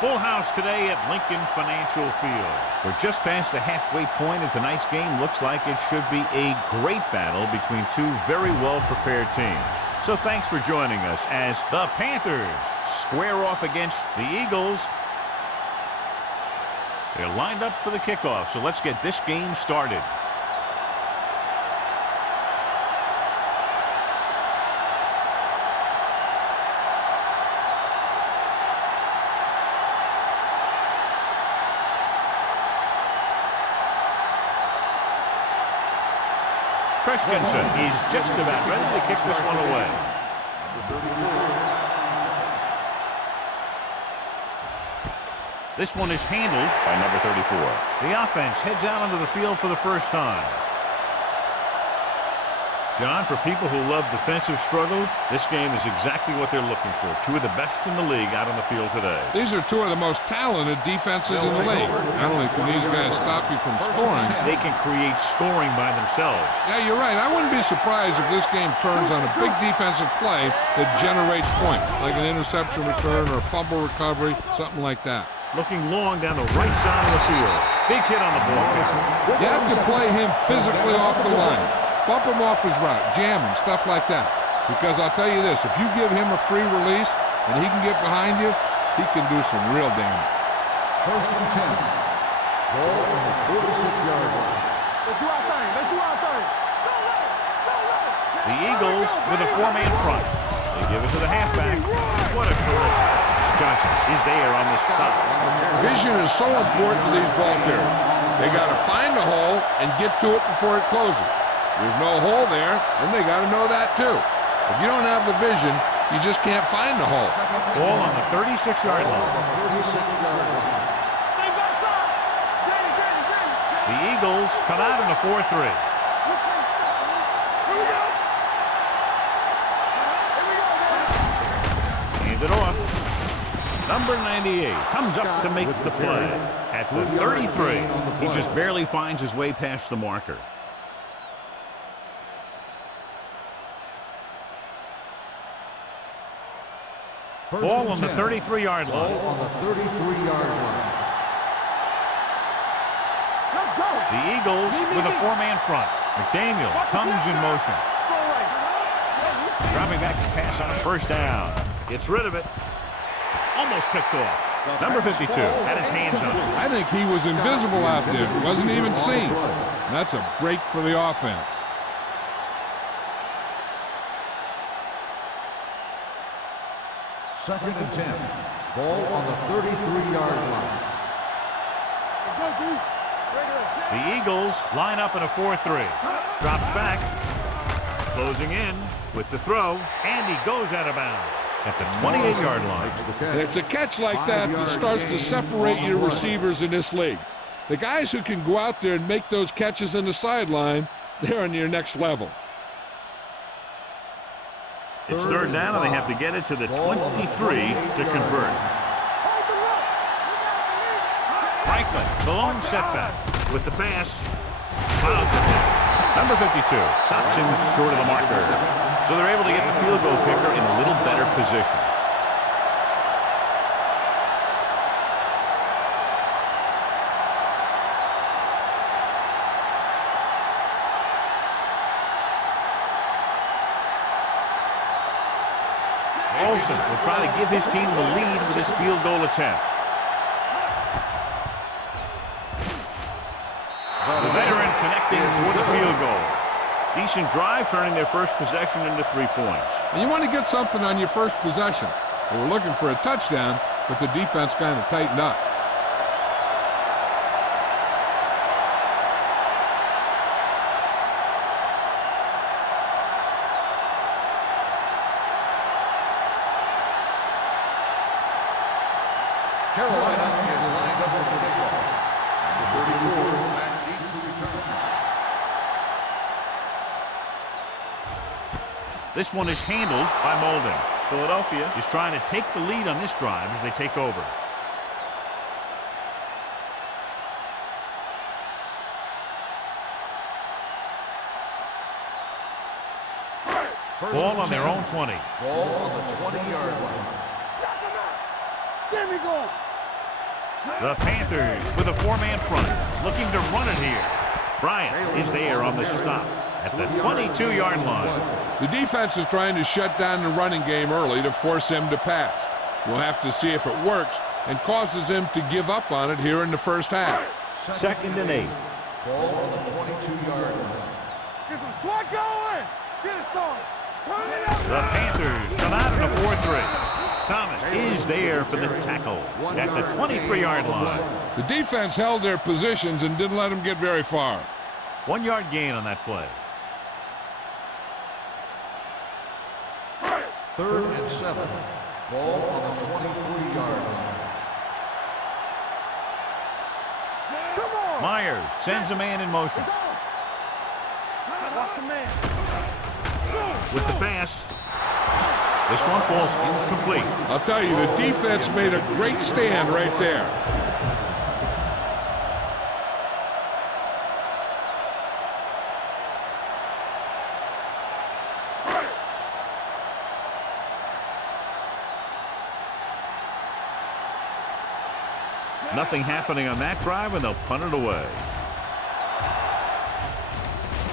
Full house today at Lincoln Financial Field. We're just past the halfway point of tonight's game. Looks like it should be a great battle between two very well-prepared teams. So thanks for joining us as the Panthers square off against the Eagles. They're lined up for the kickoff, so let's get this game started. Christensen is just about ready to kick this one away. This one is handled by number 34. The offense heads out onto the field for the first time. John, for people who love defensive struggles, this game is exactly what they're looking for. Two of the best in the league out on the field today. These are two of the most talented defenses in the league. Not only can these guys stop you from scoring, they can create scoring by themselves. Yeah, you're right. I wouldn't be surprised if this game turns on a big defensive play that generates points, like an interception return or a fumble recovery, something like that. Looking long down the right side of the field. Big hit on the ball. You have to play him physically off the line. Bump him off his route, jam him, stuff like that. Because I'll tell you this, if you give him a free release and he can get behind you, he can do some real damage. First and 10. Ball on the 46-yard line. Let's do our thing. Let's do our thing. The Eagles with a four-man front. They give it to the halfback. What a collision. Johnson is there on the stop. Vision is so important to these ball carriers. They got to find the hole and get to it before it closes. There's no hole there, and they got to know that too. If you don't have the vision, you just can't find the hole. Ball on the 36-yard line. The Eagles come out in a 4-3. Hand it off. Number 98 comes up to make the play. At the 33, he just barely finds his way past the marker. Ball on the 33-yard line. Ball on the 33-yard line. The Eagles with a four-man front. McDaniel comes in motion. Dropping back to pass on a first down. Gets rid of it. Almost picked off. Number 52 had his hands on it. I think he was invisible out there. Wasn't even seen. And that's a break for the offense. Second and 10. Ball on the 33-yard line. The Eagles line up in a 4-3. Drops back. Closing in with the throw. And he goes out of bounds at the 28-yard line. And it's a catch like that that starts to separate your receivers in this league. The guys who can go out there and make those catches on the sideline, they're on your next level. It's third down, and they have to get it to the 23 to convert. Franklin, the lone setback with the pass. Fouls the hit. Number 52 stops him short of the marker. So they're able to get the field goal kicker in a little better position. Olsen will try to give his team the lead with his field goal attempt. The veteran connecting for the field goal. Decent drive, turning their first possession into 3 points. And you want to get something on your first possession. They were looking for a touchdown, but the defense kind of tightened up. Carolina is lined up for the kickoff. Number 34 back deep to return. This one is handled by Molden. Philadelphia is trying to take the lead on this drive as they take over. Ball on their own 20. Ball on the 20-yard line. There we go. The Panthers with a four-man front, looking to run it here. Bryant is there on the stop at the 22-yard line. The defense is trying to shut down the running game early to force him to pass. We'll have to see if it works and causes him to give up on it here in the first half. 2nd and 8. Ball on the 22-yard line. Get some sweat going. Get it started. Turn it up. The Panthers come out in a 4-3. Thomas is there for the tackle at the 23-yard line. The defense held their positions and didn't let them get very far. 1-yard gain on that play. 3rd and 7. Ball on the 23-yard line. Come on. Myers sends a man in motion. Watch a man. With the pass. This one falls incomplete. I'll tell you, the defense made a great stand right there. Nothing happening on that drive, and they'll punt it away.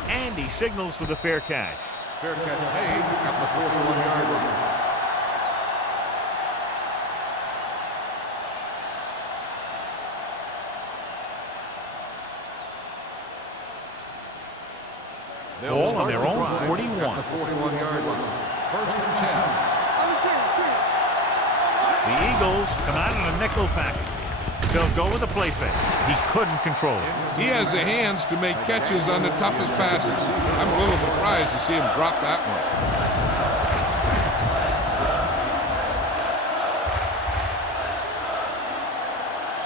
And he signals for the fair catch. Fair catch made at the 41-yard line. Ball on their own 41. At the 41-yard line. 1st and 10. The Eagles come out in a nickel package. They'll go with a play fake. He couldn't control it. He has the hands to make catches on the toughest passes. I'm a little surprised to see him drop that one.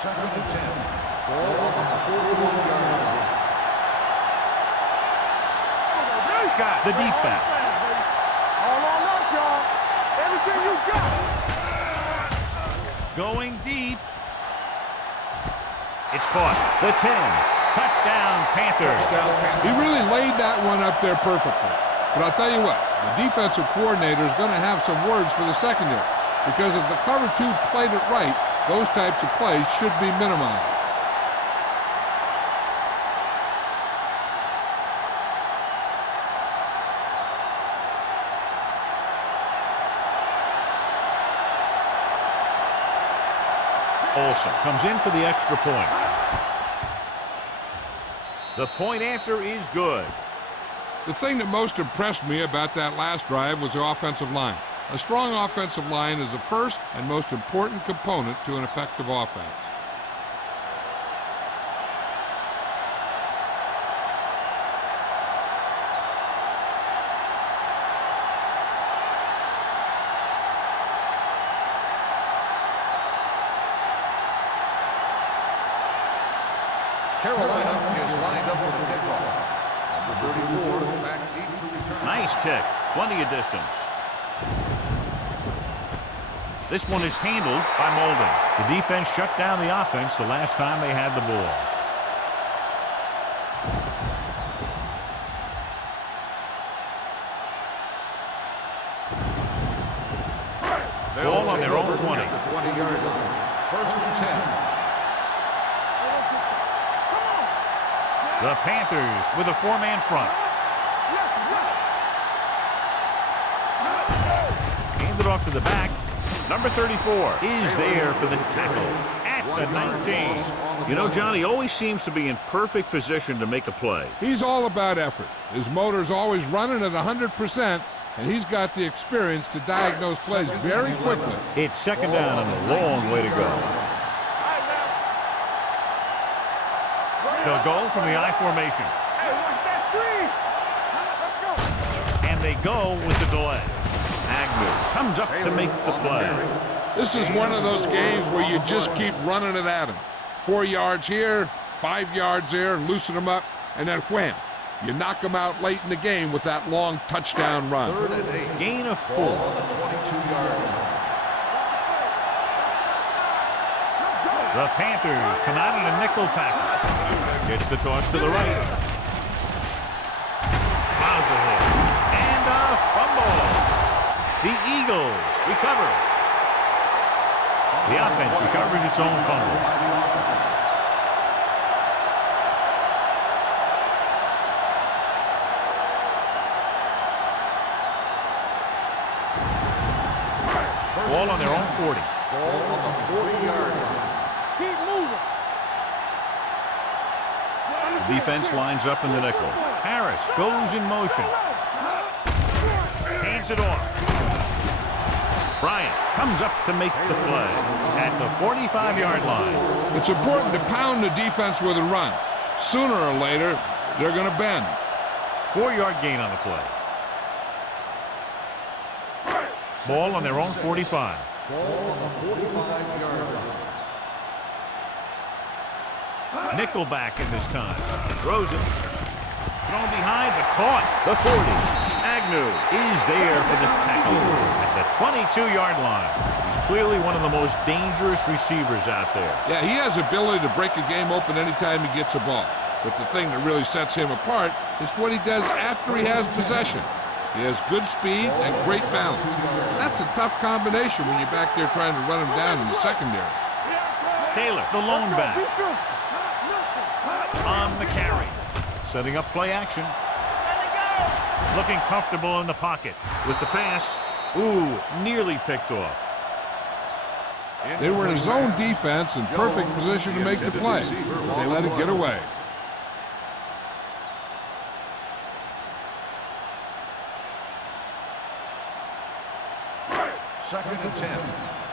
Second and 10. Ball on the 41-yard line. Scott, the deep back. All on us, y'all. Everything you got. Going deep. It's caught. The 10. Touchdown, Panthers. He really laid that one up there perfectly. But I'll tell you what, the defensive coordinator is going to have some words for the secondary. Because if the cover 2 played it right, those types of plays should be minimized. Olsen comes in for the extra point. The point after is good. The thing that most impressed me about that last drive was the offensive line. A strong offensive line is the first and most important component to an effective offense. Carolina is lined up for the kickoff. Number 34, back 8 to return. Nice kick. Plenty of distance. This one is handled by Molden. The defense shut down the offense the last time they had the ball. Ball on their own 20. The 20-yard line. 1st and 10. The Panthers with a four-man front. Handed off to the back. Number 34 is there for the tackle at the 19. You know, John, he always seems to be in perfect position to make a play. He's all about effort. His motor's always running at 100%, and he's got the experience to diagnose plays very quickly. It's 2nd down and a long way to go. They'll go from the I formation. And they go with the delay. Agnew comes up to make the play. This is one of those games where you just keep running it at him. 4 yards here, 5 yards there, and loosen them up, and then wham. You knock them out late in the game with that long touchdown run. 3rd and 8. Gain of 4. Ball on the 22-yard line. The Panthers come out in a nickel package. Gets the toss to the right. Fouls ahead. And a fumble. The Eagles recover. The offense recovers its own fumble. Ball on their own 40. Ball on the 40-yard line. Keep moving. The defense lines up in the nickel. Harris goes in motion. Hands it off. Bryant comes up to make the play at the 45-yard line. It's important to pound the defense with a run. Sooner or later, they're going to bend. 4-yard gain on the play. Ball on their own 45. Ball on the 45-yard line. Nickelback in this time. Throws it. Thrown behind, but caught. The 40. Agnew is there for the tackle at the 22-yard line. He's clearly one of the most dangerous receivers out there. Yeah, he has the ability to break a game open anytime he gets a ball. But the thing that really sets him apart is what he does after he has possession. He has good speed and great balance. That's a tough combination when you're back there trying to run him down in the secondary. Taylor, the lone back. On the carry. Setting up play action. Looking comfortable in the pocket. With the pass. Ooh, nearly picked off. They were in a zone defense in perfect position to make the play. But they let it get away. Second and 10.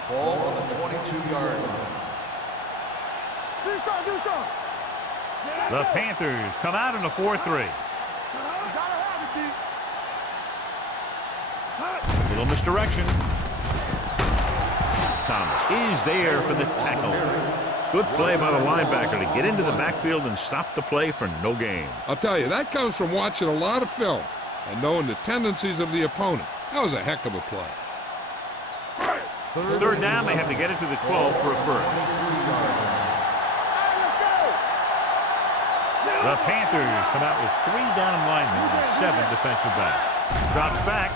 Ball on the 22-yard line. The Panthers come out in a 4-3. Little misdirection. Thomas is there for the tackle. Good play by the linebacker to get into the backfield and stop the play for no gain. I'll tell you, that comes from watching a lot of film and knowing the tendencies of the opponent. That was a heck of a play. It's third down. They have to get it to the 12 for a first. The Panthers come out with 3 down linemen and 7 defensive backs. Drops back.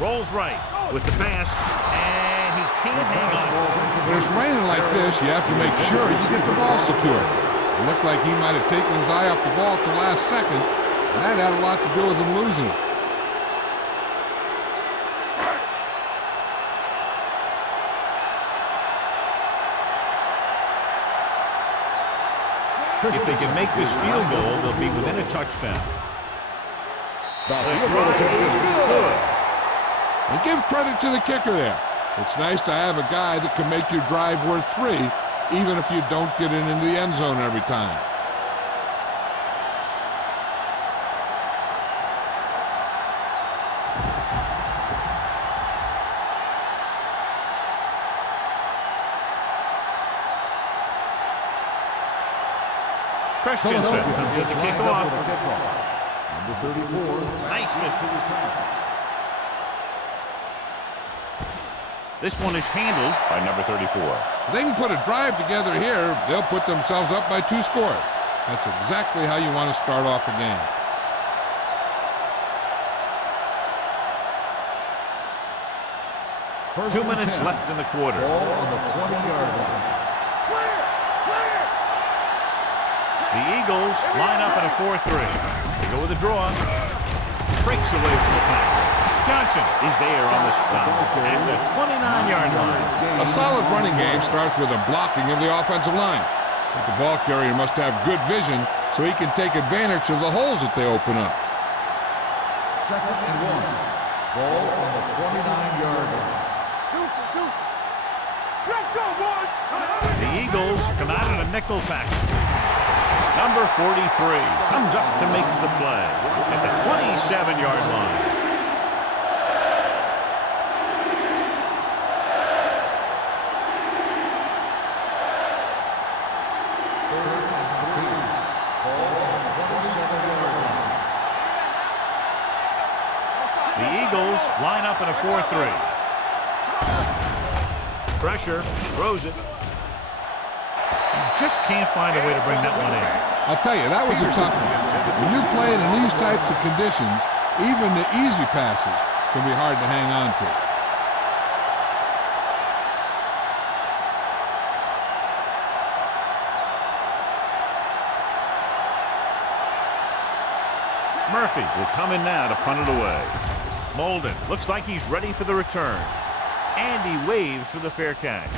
Rolls right with the pass. And he can't hang on. When it's raining like this, you have to make sure you get the ball secured. It looked like he might have taken his eye off the ball at the last second, and that had a lot to do with him losing it. If they can make this field goal, they'll be within a touchdown. The drive is good. And give credit to the kicker there. It's nice to have a guy that can make your drive worth 3, even if you don't get it into the end zone every time. Christensen comes in to kick off. Number 34. Nice miss. This one is handled by number 34. If they can put a drive together here, they'll put themselves up by 2 scores. That's exactly how you want to start off a game. First 2 minutes left in the quarter. Ball on the 20-yard line. The Eagles line up in a 4-3. They go with a draw. Breaks away from the tackle. Johnson is there on the stop at the 29-yard line. A solid running game starts with a blocking of the offensive line. But the ball carrier must have good vision so he can take advantage of the holes that they open up. Second and 1. Ball on the 29-yard line. The Eagles come out in a nickel package. Number 43 comes up to make the play at the 27-yard line. Third and 3. Ball on the 27-yard line. The Eagles line up in a 4-3. Pressure, throws it. Just can't find a way to bring that one in. I'll tell you, that was a tough one. When you're playing in these types of conditions, even the easy passes can be hard to hang on to. Murphy will come in now to punt it away. Molden looks like he's ready for the return. And he waves for the fair catch.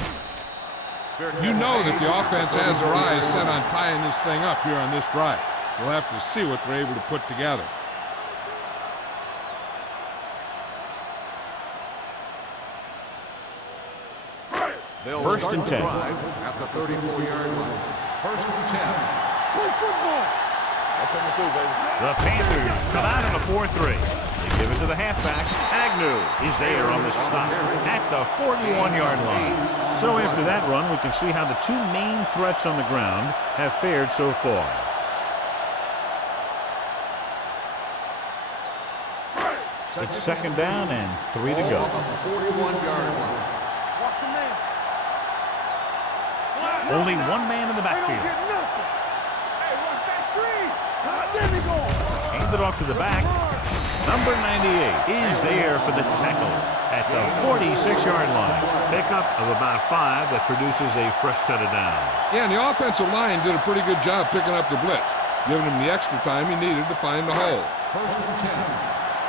You know that the offense has their eyes set on tying this thing up here on this drive. We'll have to see what they're able to put together. First and 10. At the 34-yard line. First and 10. The Panthers come out in a 4-3. They give it to the halfback. Agnew is there on the stop at the 41-yard line. So after that run, we can see how the two main threats on the ground have fared so far. It's second down and 3 to go. 41-yard line. Only one man in the backfield. Hand it off to the back. Number 98 is there for the tackle at the 46-yard line. Pickup of about 5 that produces a fresh set of downs. Yeah, and the offensive line did a pretty good job picking up the blitz, giving him the extra time he needed to find the hole. First and 10.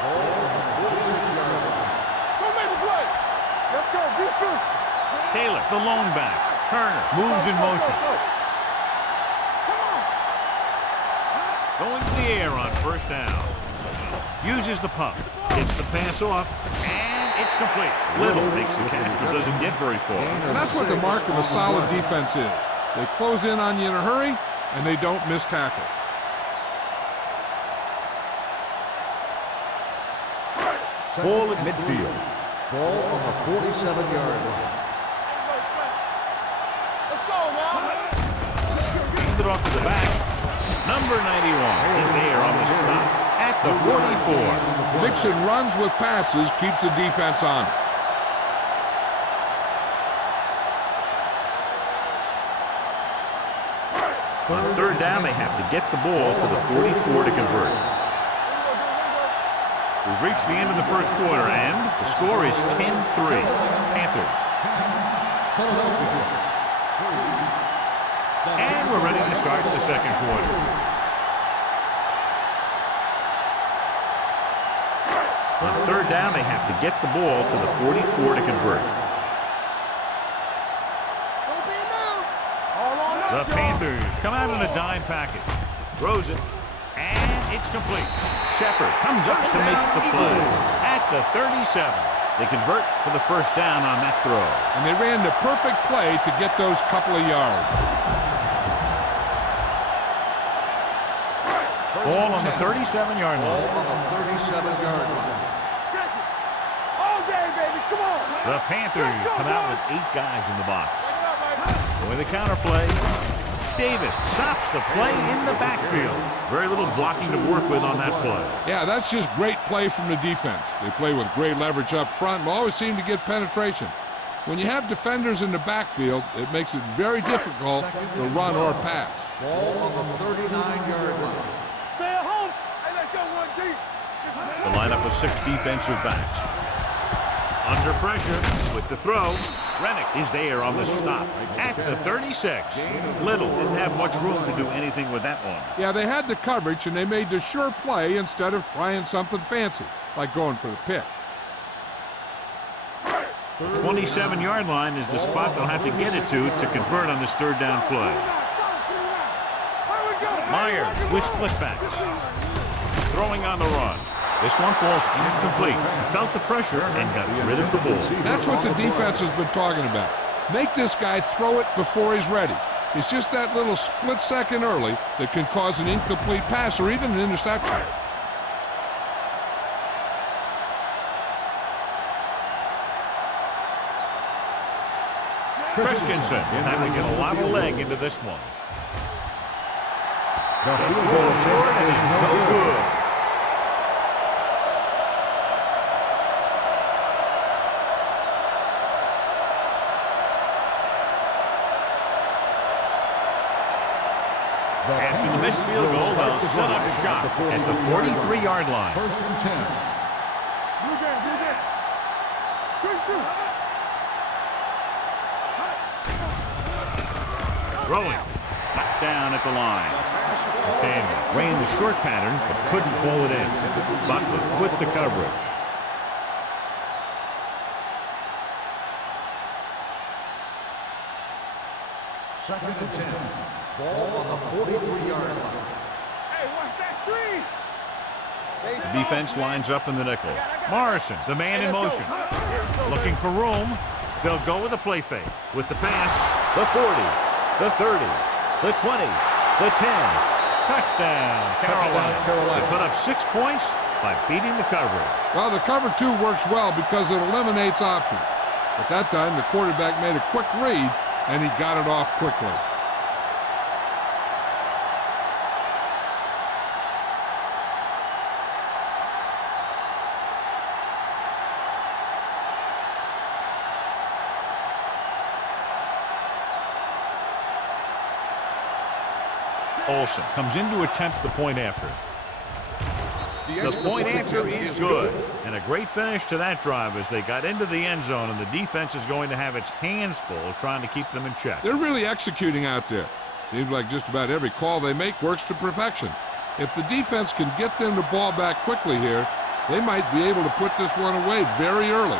Ball on the 46-yard line. Go make the play. Let's go. Defense. Taylor, the lone back. Turner moves in motion. Going to the air on first down. Uses the pump. Gets the pass off. And it's complete. Little makes the catch but doesn't get very far. And that's what the mark of a solid defense is. They close in on you in a hurry, and they don't miss tackle. Ball at midfield. Ball on the 47-yard line. Hand it off to the back. Number 91 is there on the stop at the 44. Mixing runs with passes keeps the defense on. On third down, they have to get the ball to the 44 to convert. We've reached the end of the first quarter, and the score is 10-3. Panthers. And we're ready to start the second quarter. On third down, they have to get the ball to the 44 to convert. The Panthers come out in a dime package. Throws it. And it's complete. Shepard comes up to make the play at the 37. They convert for the first down on that throw. And they ran the perfect play to get those couple of yards. Ball on the 37-yard line. Ball on the 37-yard line. All day, baby. Come on. The Panthers come out with 8 guys in the box. Going the counter play. Davis stops the play in the backfield. Very little blocking to work with on that play. Yeah, that's just great play from the defense. They play with great leverage up front and always seem to get penetration. When you have defenders in the backfield, it makes it very difficult to run or pass. Ball on the 39-yard line. Stay at home. Hey, let's go one deep. The lineup of 6 defensive backs. Under pressure with the throw. Rennick is there on the stop at the 36. Little didn't have much room to do anything with that one. Yeah, they had the coverage, and they made the sure play instead of trying something fancy, like going for the pick. The 27-yard line is the spot they'll have to get it to convert on this third down play. Myers with split backs. Throwing on the run. This one falls incomplete. Felt the pressure and got rid of the ball. That's what the defense has been talking about. Make this guy throw it before he's ready. It's just that little split second early that can cause an incomplete pass or even an interception. Christensen will have to get a lot of leg into this one. The field goal Short and is no good. After the missed field goal, they'll set up shop at the 43-yard line. First and 10. Blue game. Christian. Throwing. Knocked down at the line. Daniel ran the short pattern but couldn't pull it in. Buckler with the coverage. Second and 10. Ball on the 43-yard line. Hey, watch that screen. The defense lines up in the nickel. Morrison, the man in motion. Looking for room. They'll go with a play fake. With the pass, the 40, the 30, the 20, the 10. Touchdown, Carolina. They put up 6 points by beating the coverage. Well, the cover 2 works well because it eliminates options. At that time, the quarterback made a quick read, and he got it off quickly. Olsen comes in to attempt the point after. The point after is good. And a great finish to that drive as they got into the end zone, and the defense is going to have its hands full trying to keep them in check. They're really executing out there. Seems like just about every call they make works to perfection. If the defense can get them the ball back quickly here, they might be able to put this one away very early.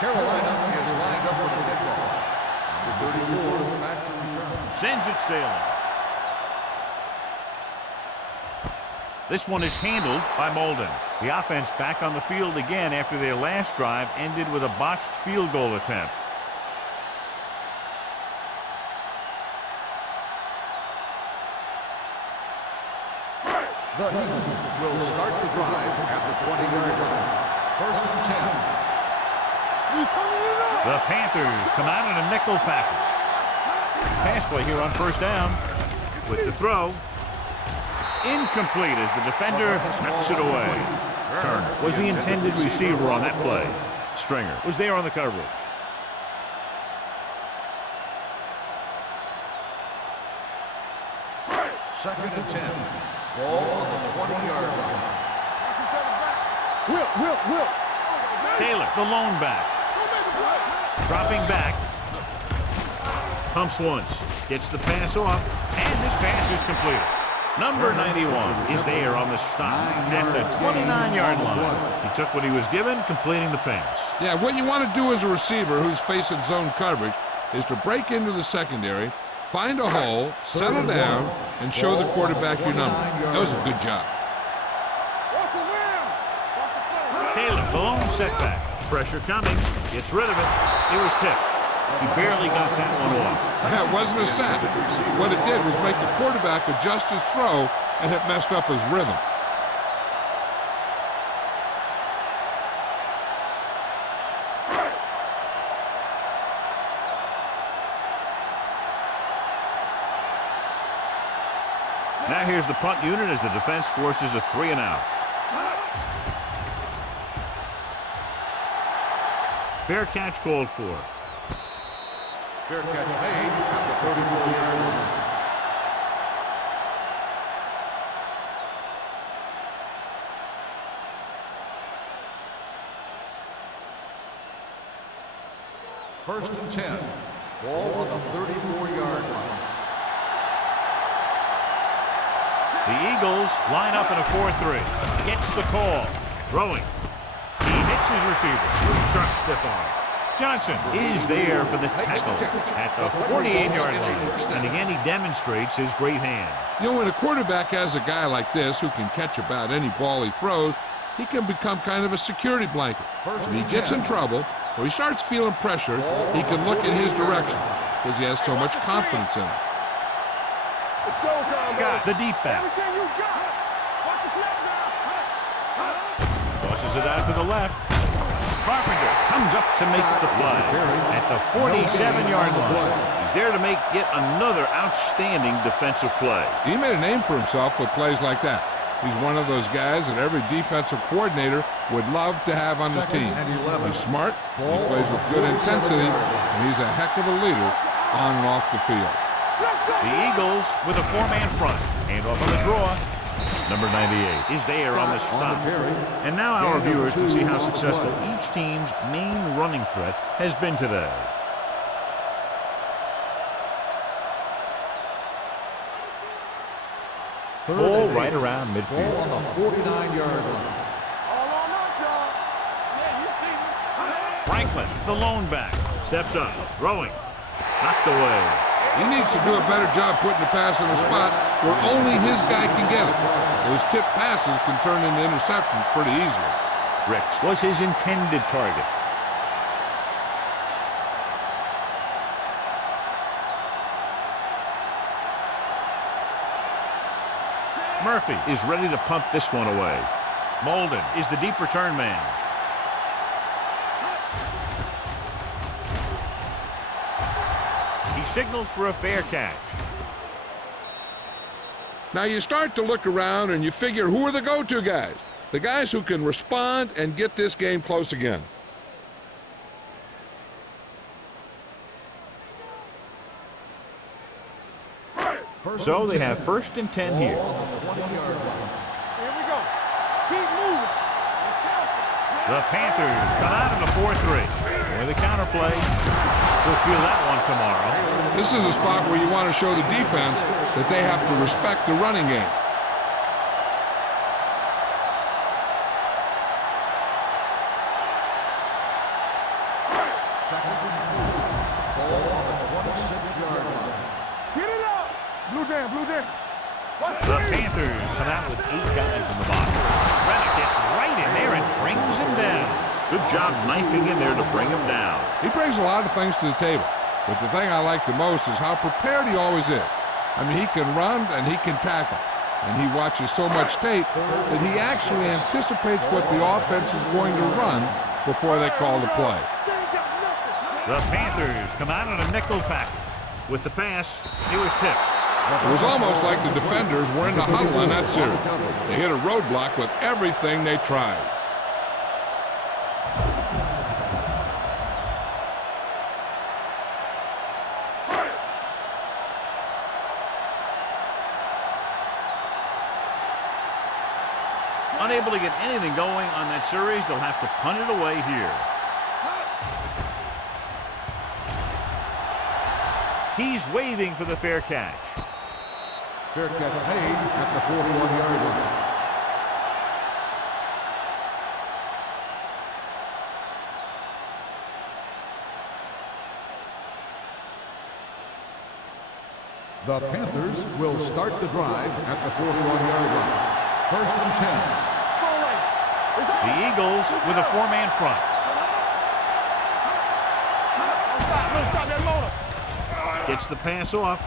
Carolina is lined up with the kickball. Number 34 back to return. Sends it sailing. This one is handled by Molden. The offense back on the field again after their last drive ended with a botched field goal attempt. The Eagles will start the drive at the 20-yard line. First and 10. The Panthers come out in a nickel package. Pass play here on first down. With the throw. Incomplete as the defender knocks it away. Turner was the intended receiver on that play. Stringer was there on the coverage. Second and 10. Ball on the 20-yard line. Will. Taylor, the lone back. Dropping back. Pumps once. Gets the pass off. And this pass is completed. Number 91 is there on the stop at the 29-yard line. He took what he was given, completing the pass. Yeah, what you want to do as a receiver who's facing zone coverage is to break into the secondary, find a hole, settle down, and show the quarterback your numbers. That was a good job. Taylor, the lone setback. Pressure coming. Gets rid of it. It was tipped. He barely got that one off. Yeah, it wasn't a sack. What it did was make the quarterback adjust his throw, and it messed up his rhythm. Now here's the punt unit as the defense forces a 3-and-out. Fair catch called for. Fair catch made at the 34-yard line. First and 10. Ball on the 34-yard line. The Eagles line up in a 4-3. Gets the call. Throwing. He hits his receiver. Sharp stiff arm. Johnson is there for the tackle at the 48-yard line. And again, he demonstrates his great hands. You know, when a quarterback has a guy like this who can catch about any ball he throws, he can become kind of a security blanket. When he gets in trouble, or he starts feeling pressure, he can look in his direction because he has so much confidence in him. Scott, the deep back. Tosses it out to the left. Carpenter comes up to make the play at the 47-yard line. He's there to make yet another outstanding defensive play. He made a name for himself with plays like that. He's one of those guys that every defensive coordinator would love to have on his team. He's smart, he plays with good intensity, and he's a heck of a leader on and off the field. The Eagles with a 4-man front. Hand off on the draw. Number 98 is there on the stop. And now our viewers can see how successful each team's main running threat has been today. Ball right around midfield. Ball on the 49-yard line. All on us, y'all. Yeah, you see me. Franklin, the lone back, steps up, throwing, knocked away. He needs to do a better job putting the pass in a spot where only his guy can get it. Those tip passes can turn into interceptions pretty easily. Ricks was his intended target. Murphy is ready to punt this one away. Molden is the deep return man. He signals for a fair catch. Now you start to look around and you figure, who are the go-to guys? The guys who can respond and get this game close again. So they have 1st and 10 here. Here we go. Keep moving. The Panthers come out in a 4-3. With a counterplay. We'll feel that one tomorrow. This is a spot where you want to show the defense that they have to respect the running game. Second and 4. Ball on the 26-yard line. Get it up. Blue jam, blue jam. The Panthers come out with 8 guys in the box. Reddick gets right in there and brings him down. Good job knifing in there to bring him down. He brings a lot of things to the table, but the thing I like the most is how prepared he always is. I mean, he can run and he can tackle, and he watches so much tape that he actually anticipates what the offense is going to run before they call the play. The Panthers come out in a nickel package. With the pass, it was tipped. It was almost like the defenders were in the huddle on that series. They hit a roadblock with everything they tried. Unable to get anything going on that series, they'll have to punt it away here. He's waving for the fair catch. Fair catch made at the 41-yard line. The Panthers will start the drive at the 41-yard line. 1st and 10. The Eagles with a 4-man front. Gets the pass off.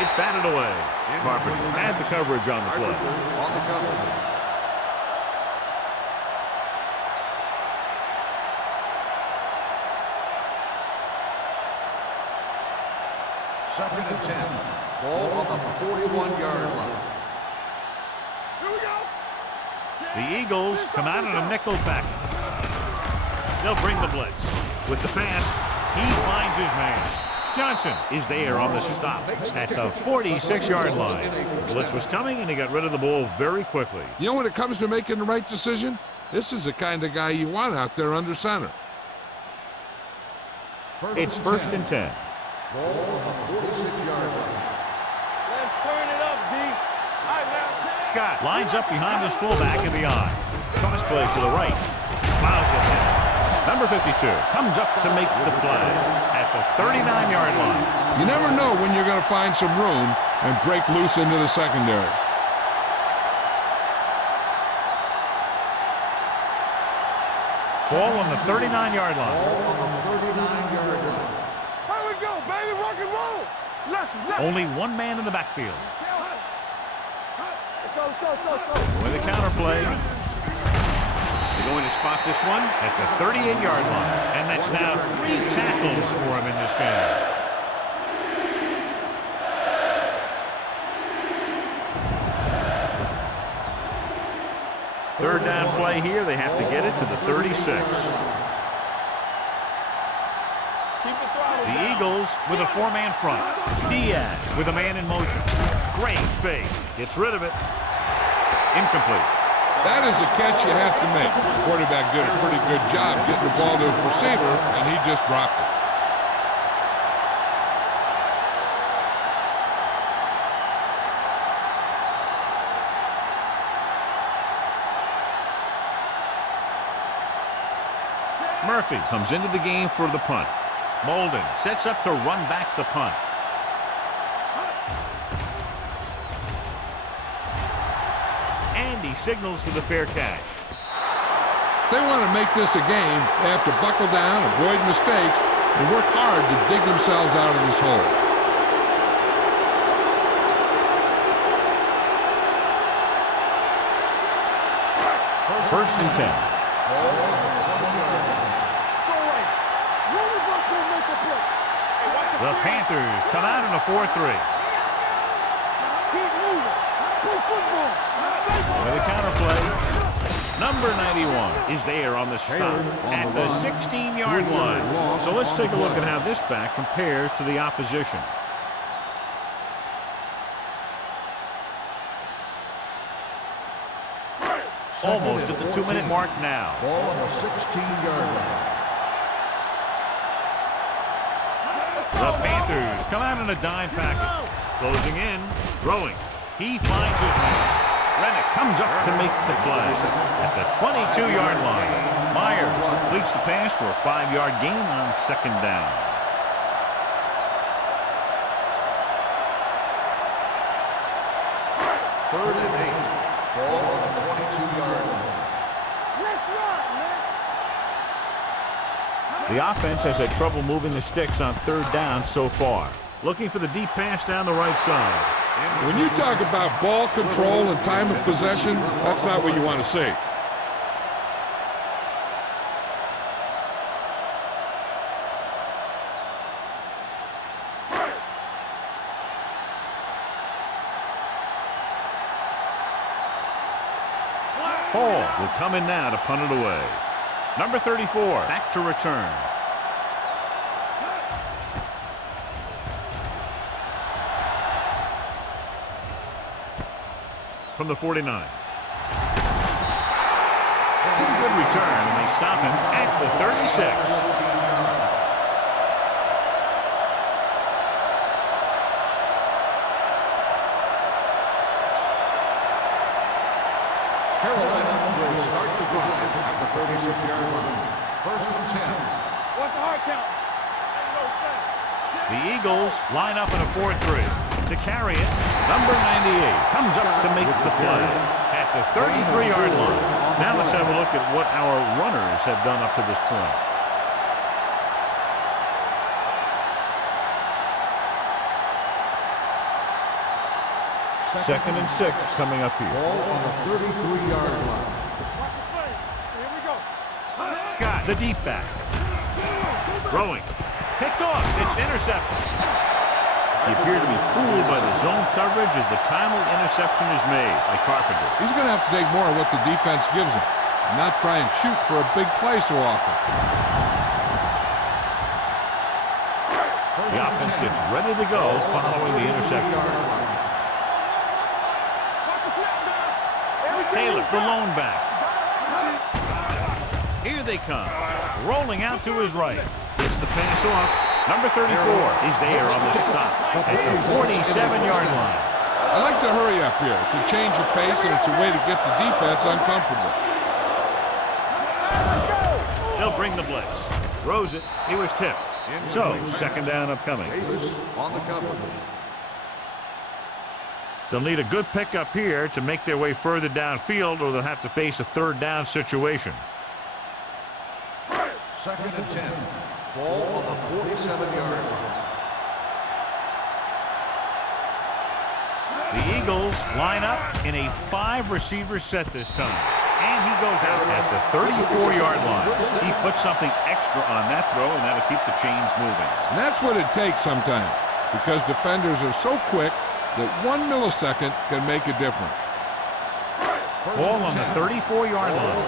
It's batted away. Carpenter had the coverage on the play. On the cover. Second and 10. Ball on the 41-yard line. The Eagles come out in a nickel package. They'll bring the blitz. With the pass, he finds his man. Johnson is there on the stop at the 46-yard line. The blitz was coming, and he got rid of the ball very quickly. You know, when it comes to making the right decision, this is the kind of guy you want out there under center. It's 1st and 10. Ball on the 46-yard line. Let's turn it up, D. All right, now. Scott lines up behind his fullback in the eye. Cross play to the right. Plows it in. Number 52 comes up to make the play at the 39-yard line. You never know when you're going to find some room and break loose into the secondary. Ball on the 39-yard line. Ball on the 39-yard line. Here we go, baby. Rock and roll. Left. Only one man in the backfield. Let's go. With a counterplay. They're going to spot this one at the 38-yard line. And that's now 3 tackles for him in this game. Third down play here. They have to get it to the 36. The Eagles with a 4-man front. Diaz with a man in motion. Great fake. Gets rid of it. Incomplete. That is a catch you have to make. The quarterback did a pretty good job getting the ball to his receiver, and he just dropped it. Murphy comes into the game for the punt. Molden sets up to run back the punt. And he signals for the fair catch. If they want to make this a game, they have to buckle down, avoid mistakes, and work hard to dig themselves out of this hole. First and 10. The Panthers come out in a 4-3. With a counterplay, number 91 is there on the stop at the 16-yard line. So let's take a look at how this back compares to the opposition. Almost at the 2-minute mark now. Ball on the 16-yard line. The Panthers come out in a dime package. Closing in, throwing. He finds his man. Rennick comes up to make the play at the 22-yard line. Myers completes the pass for a 5-yard gain on second down. Third and 8. Ball on the 22-yard line. The offense has had trouble moving the sticks on third down so far. Looking for the deep pass down the right side. When you talk about ball control and time of possession, that's not what you want to see. Hall will come in now to punt it away. Number 34 back to return. From the 49. Pretty good return, and they stop him at the 36. Carolina will start the drive at the 36-yard line. First and 10. What's the hard count? The Eagles line up in a 4-3. To carry it, number 98 comes up to make the play at the 33-yard line. Now let's have a look at what our runners have done up to this point. Second and 6 coming up here. Ball on the 33-yard line. Here we go. Scott, the deep back. Throwing. Picked off. It's intercepted. He appeared to be fooled by the zone coverage as the timely interception is made by Carpenter. He's going to have to take more of what the defense gives him and not try and shoot for a big play so often. The offense gets ready to go following the interception. Taylor, the lone back. Here they come. Rolling out to his right. Gets the pass off. Number 34 is there on the stop at the 47-yard line. I like to hurry up here. It's a change of pace, and it's a way to get the defense uncomfortable. They'll bring the blitz. Throws it. He was tipped. So, second down upcoming. Davis on the cover. They'll need a good pickup here to make their way further downfield, or they'll have to face a third down situation. Second and 10. Ball on the 47-yard line. The Eagles line up in a 5-receiver set this time. And he goes out at the 34-yard line. He puts something extra on that throw, and that'll keep the chains moving. And that's what it takes sometimes, because defenders are so quick that 1 millisecond can make a difference. Ball on the 34-yard line.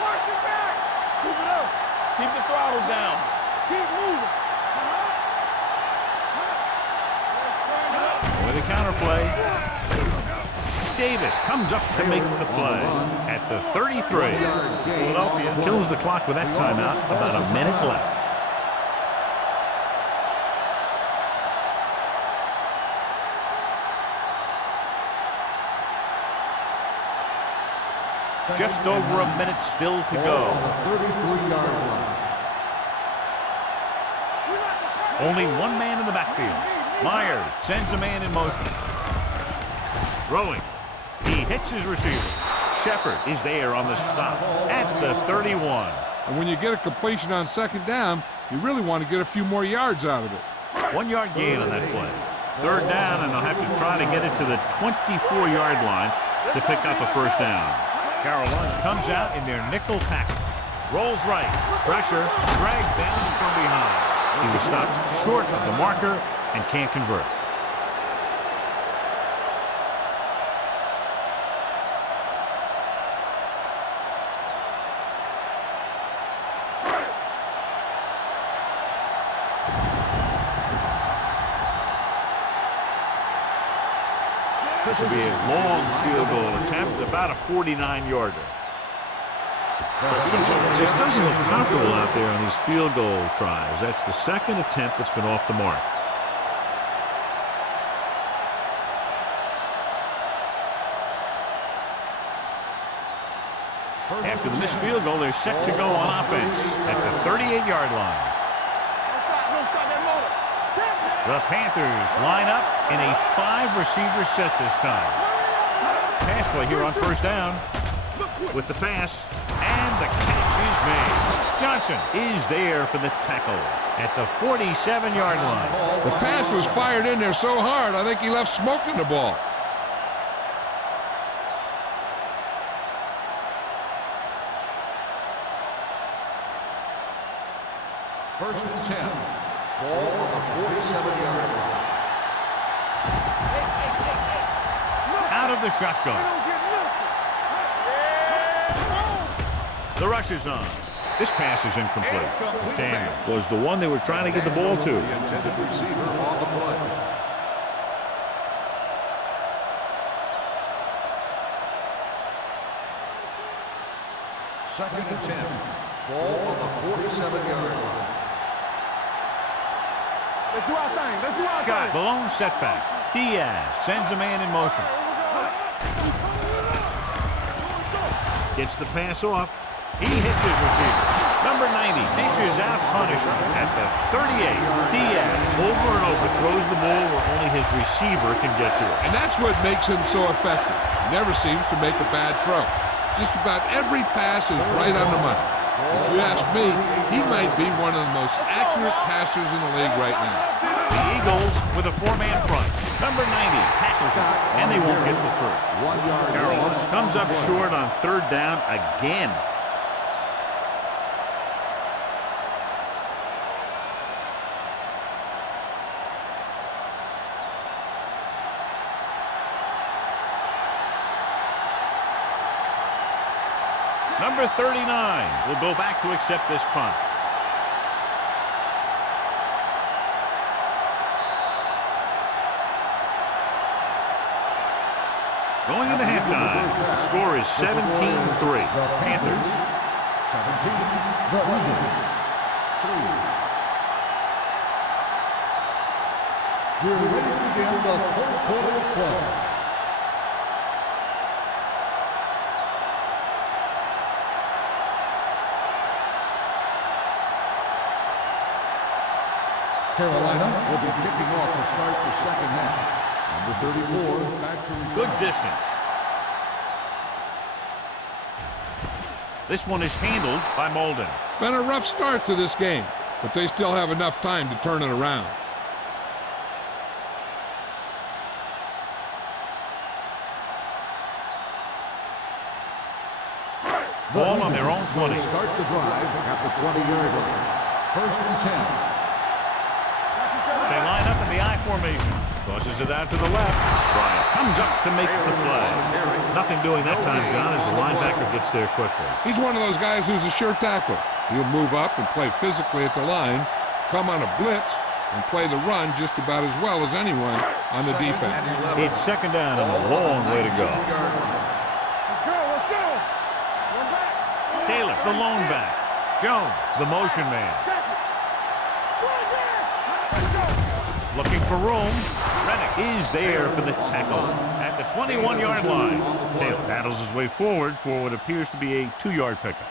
Watch your back. Keep it up. Keep the throttle down. Keep moving. play. Davis comes up to make the play at the 33. Philadelphia kills the clock with that timeout. About a minute left. Just over a minute still to go. 33-yard line. Only one man in the backfield. Myers sends a man in motion. Throwing. He hits his receiver. Shepard is there on the stop at the 31. And when you get a completion on second down, you really want to get a few more yards out of it. 1 yard gain on that play. Third down, and they'll have to try to get it to the 24-yard line to pick up a first down. Carolina comes out in their nickel package. Rolls right. Pressure. Dragged down from behind. He was stopped short of the marker and can't convert. This will be a long field goal attempt, about a 49-yarder. Just doesn't look comfortable out there on these field goal tries. That's the second attempt that's been off the mark. After the missed field goal, they're set to go on offense at the 38-yard line. The Panthers line up in a 5-receiver set this time. Pass play here on first down with the pass, and the catch is made. Johnson is there for the tackle at the 47-yard line. The pass was fired in there so hard, I think he left smoke in the ball. First and 10. Ball on the 47-yard line. Out of the shotgun. The rush is on. This pass is incomplete. Daniel was the one they were trying to get the ball to. The intended receiver on the play. Second and 10. Ball on the 47-yard line. Scott, the lone setback. Diaz sends a man in motion. Gets the pass off. He hits his receiver. Number 90 dishes out punishment at the 38. Diaz over and over throws the ball where only his receiver can get to it. And that's what makes him so effective. He never seems to make a bad throw. Just about every pass is right on the money. If you ask me, he might be one of the most accurate passers in the league right now. The Eagles with a 4-man front. Number 90 tackles him, and they won't get the first. 1 yard. Carolina comes up short on third down again. Number 39 will go back to accept this punt. Going into halftime, the score is 17-3. Panthers. 17. The Eagles. 3. We're ready to begin the fourth quarter of play. Carolina will be kicking off to start the second half. Number 34, back to Good distance. This one is handled by Molden. Been a rough start to this game, but they still have enough time to turn it around. Ball on their own 20. Start the drive at the 20-yard line. First and 10. They line up in the I formation. Tosses it out to the left. Bryant comes up to make the play. Nothing doing that time, John, as the linebacker gets there quickly. He's one of those guys who's a sure tackler. He'll move up and play physically at the line, come on a blitz, and play the run just about as well as anyone on the defense. It's second down and a long way to go. Let's go, let's go. One back. Taylor, the lone back. Jones, the motion man. Check it. Right there. Let's go. Looking for room. Rennick is there for the tackle at the 21-yard line. Taylor battles his way forward for what appears to be a 2-yard pickup.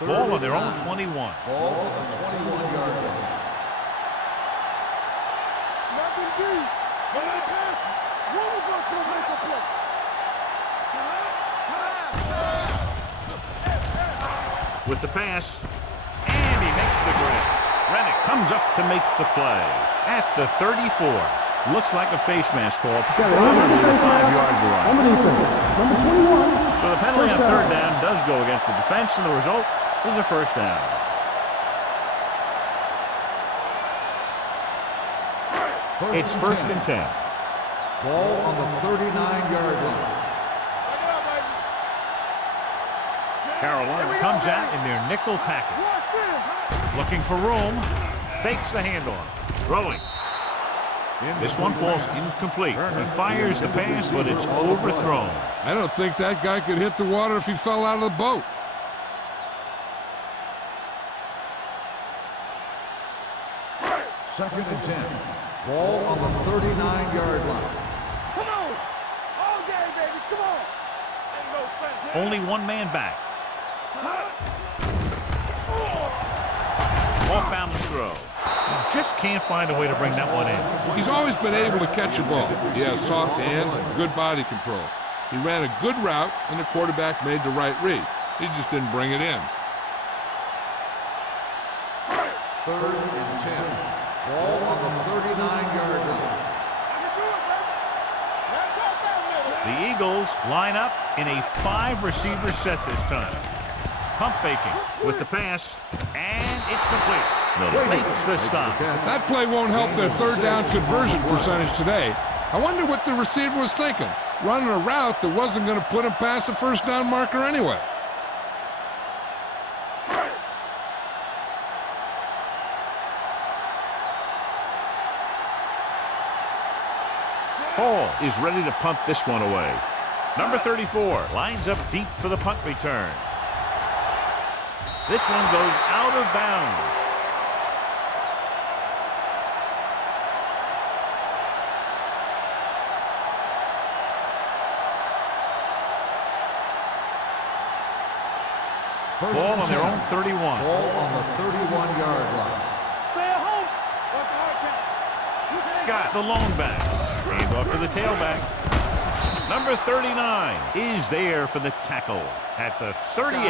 Ball on their own 21. Ball at the 21-yard line. Nothing deep. Somebody pass. One of us will make a play. With the pass, and he makes the grab. Rennick comes up to make the play at the 34. Looks like a face mask call, probably the 5-yard line. On the defense, number 21. So the penalty on third down does go against the defense, and the result is a first down. It's first and 10. Ball on the 39-yard line. Carolina comes out in their nickel package. Looking for room. Fakes the handoff. Throwing. This one falls incomplete. He fires the pass, but it's overthrown. I don't think that guy could hit the water if he fell out of the boat. Second and 10. Ball on the 39-yard line. Come on. All game, baby. Come on. Ain't no fence. Only one man back. Off-balance throw. Just can't find a way to bring that one in. He's always been able to catch a ball. He has soft hands and good body control. He ran a good route, and the quarterback made the right read. He just didn't bring it in. Third and 10. Ball on the 39-yard line. The Eagles line up in a 5-receiver set this time. Pump faking with the pass, and it's complete. Miller makes the stop. That play won't help their third down conversion percentage today. I wonder what the receiver was thinking, running a route that wasn't going to put him past the first down marker anyway. Hall is ready to punt this one away. Number 34 lines up deep for the punt return. This one goes out of bounds. Ball on their own 31. Ball on the 31-yard line. Stay at home. Scott, the lone back. Hand off to the tailback. Number 39 is there for the tackle at the 38.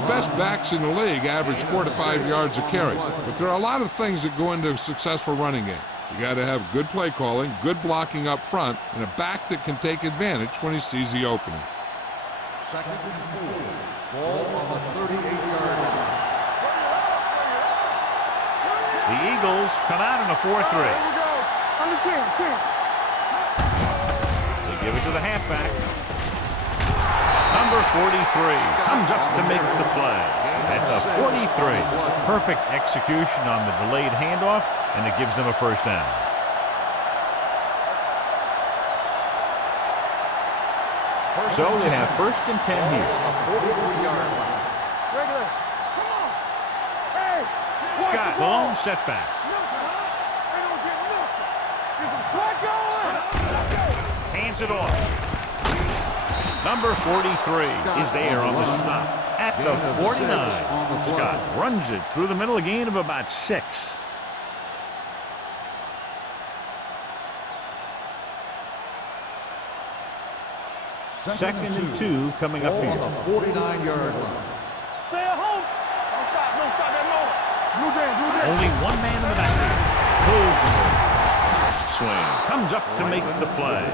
The best backs in the league average 4 to 5 yards a carry, but there are a lot of things that go into a successful running game. You got to have good play calling, good blocking up front, and a back that can take advantage when he sees the opening. Second and 4. Ball on the 38-yard line. The Eagles come out in a 4-3. Here we go. Under 10. They give it to the halfback. Number 43 comes up to make the play at the 43. Perfect execution on the delayed handoff, and it gives them a first down. So we have first and 10 here. 43-yard line. Regular. Come on. Hey. Scott, the lone setback. They don't get nothing. Get some slack going. Hands it off. Number 43 is there on the stop at the 49. Scott runs it through the middle, a gain of about 6. Second and 2 coming up Ball here. on the 49-yard line. Stay at home. Don't stop that moment. Blue game. Only one man in the backfield. Pulls him. Swing. Comes up to make the play.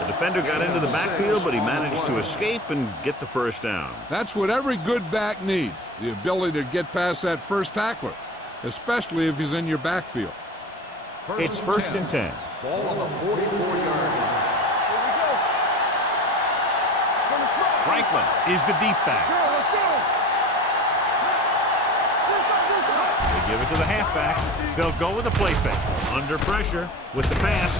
The defender got into the backfield, but he managed to escape and get the first down. That's what every good back needs, the ability to get past that first tackler, especially if he's in your backfield. It's first and 10. Ball on the 44-yard line. Franklin is the deep back. Let's go. Give it to the halfback. They'll go with the play fake. Under pressure with the pass.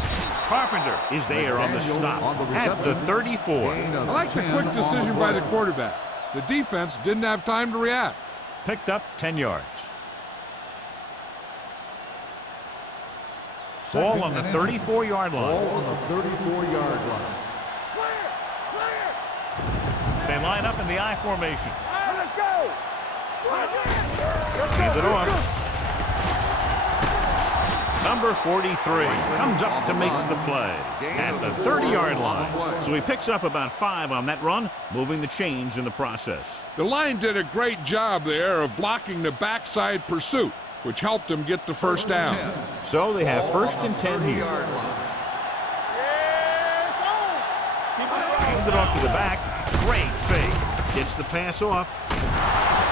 Carpenter is there on the stop at the 34. I like the quick decision by the quarterback. The defense didn't have time to react. Picked up 10 yards. Ball on the 34-yard line. Ball on the 34-yard line. They line up in the I formation. Let's go. Hand it off. Number 43 comes up to make the play at the 30-yard line. So he picks up about 5 on that run, moving the chains in the process. The line did a great job there of blocking the backside pursuit, which helped them get the first down. So they have first and 10 here. Hand it off to the back. Great fake. Gets the pass off.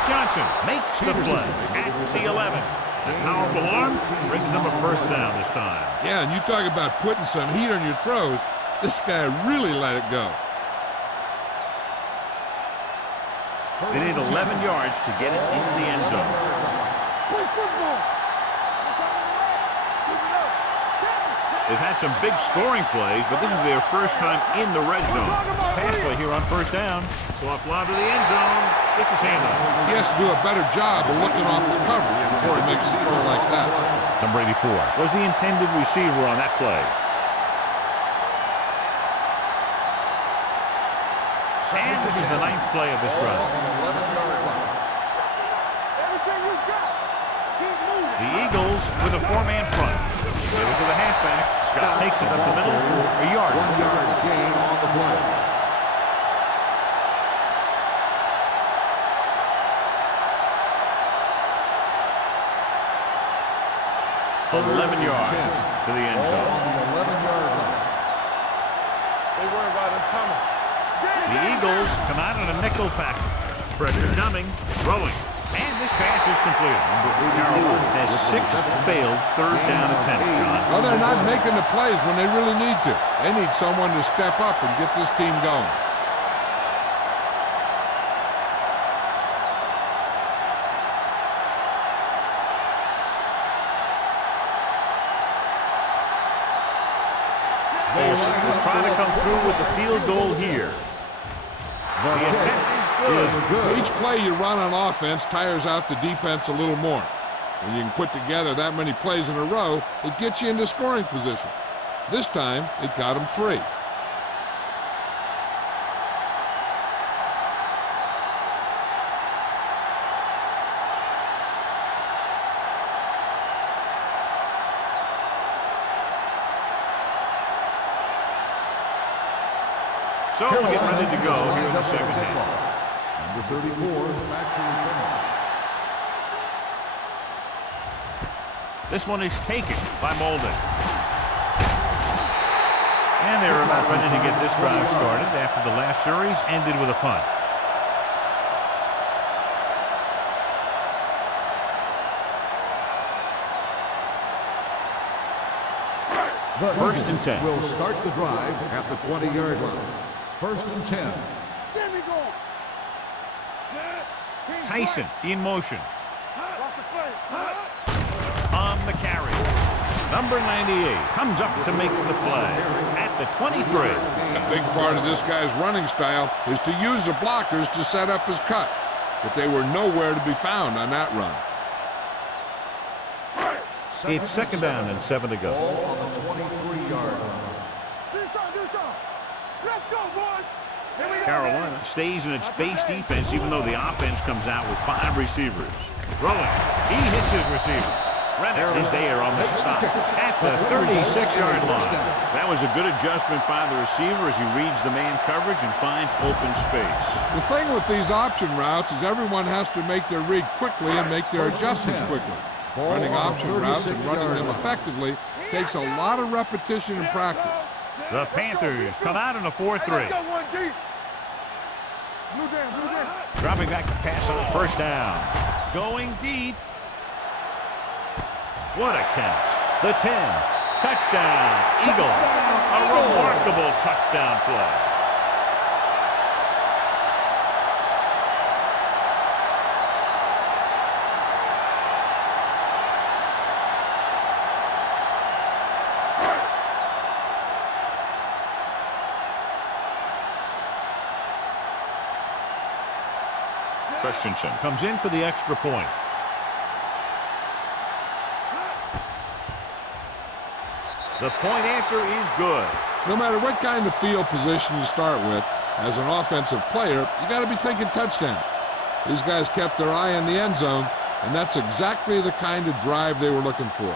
Johnson makes the play at the 11. A powerful arm brings them a first down this time. Yeah, and you talk about putting some heat on your throws. This guy really let it go. They need 11 yards to get it into the end zone. Play football. They've had some big scoring plays, but this is their first time in the red zone. Pass play here on first down. So off lob to the end zone. Gets his hand up. He has to do a better job of looking off the coverage before he makes a throw like that. Number 84 was the intended receiver on that play. And this is the 9th play of this drive. The Eagles with a 4-man front. Give it to the halfback. Scott takes it up the middle for a yard. 1 yard gain on the play. Of 11 yards to the end zone. On the 11-yard line. They worry about us coming. The Eagles come out on a nickel package. Pressure coming, throwing. And this pass is completed. Carolina has 6 failed third down attempts, John. Well, they're not making the plays when they really need to. They need someone to step up and get this team going. Wilson will try to come through with the field goal here. The attempt is good. Each play you run on offense tires out the defense a little more. When you can put together that many plays in a row, it gets you into scoring position. This time, it got them free. So we'll get ready to go here in the second half. Number 34 back to return. This one is taken by Molden. And they're about ready to get this drive started after the last series ended with a punt. First and 10. Will start the drive at the 20-yard line. First and 10. There we go. Tyson in motion. Off the play. On the carry. Number 98 comes up to make the play at the 23. A big part of this guy's running style is to use the blockers to set up his cut. But they were nowhere to be found on that run. It's second down and 7 to go. Ball on the 23-yard line. Do something. Let's go, boys. Here we go. Carolina stays in its base defense even though the offense comes out with 5 receivers. Throwing. He hits his receiver. Renner is there on the stop at the 36-yard line. That was a good adjustment by the receiver as he reads the man coverage and finds open space. The thing with these option routes is everyone has to make their read quickly and make their adjustments quickly. Running option routes and running them effectively takes a lot of repetition and practice. The Panthers come out in a 4-3. Let's go, one deep. Blue down. Dropping back to pass on first down. Going deep. What a catch. The 10. Touchdown. Eagles. A remarkable touchdown play. Christensen comes in for the extra point. The point after is good. No matter what kind of field position you start with, as an offensive player, you got to be thinking touchdown. These guys kept their eye on the end zone, and that's exactly the kind of drive they were looking for.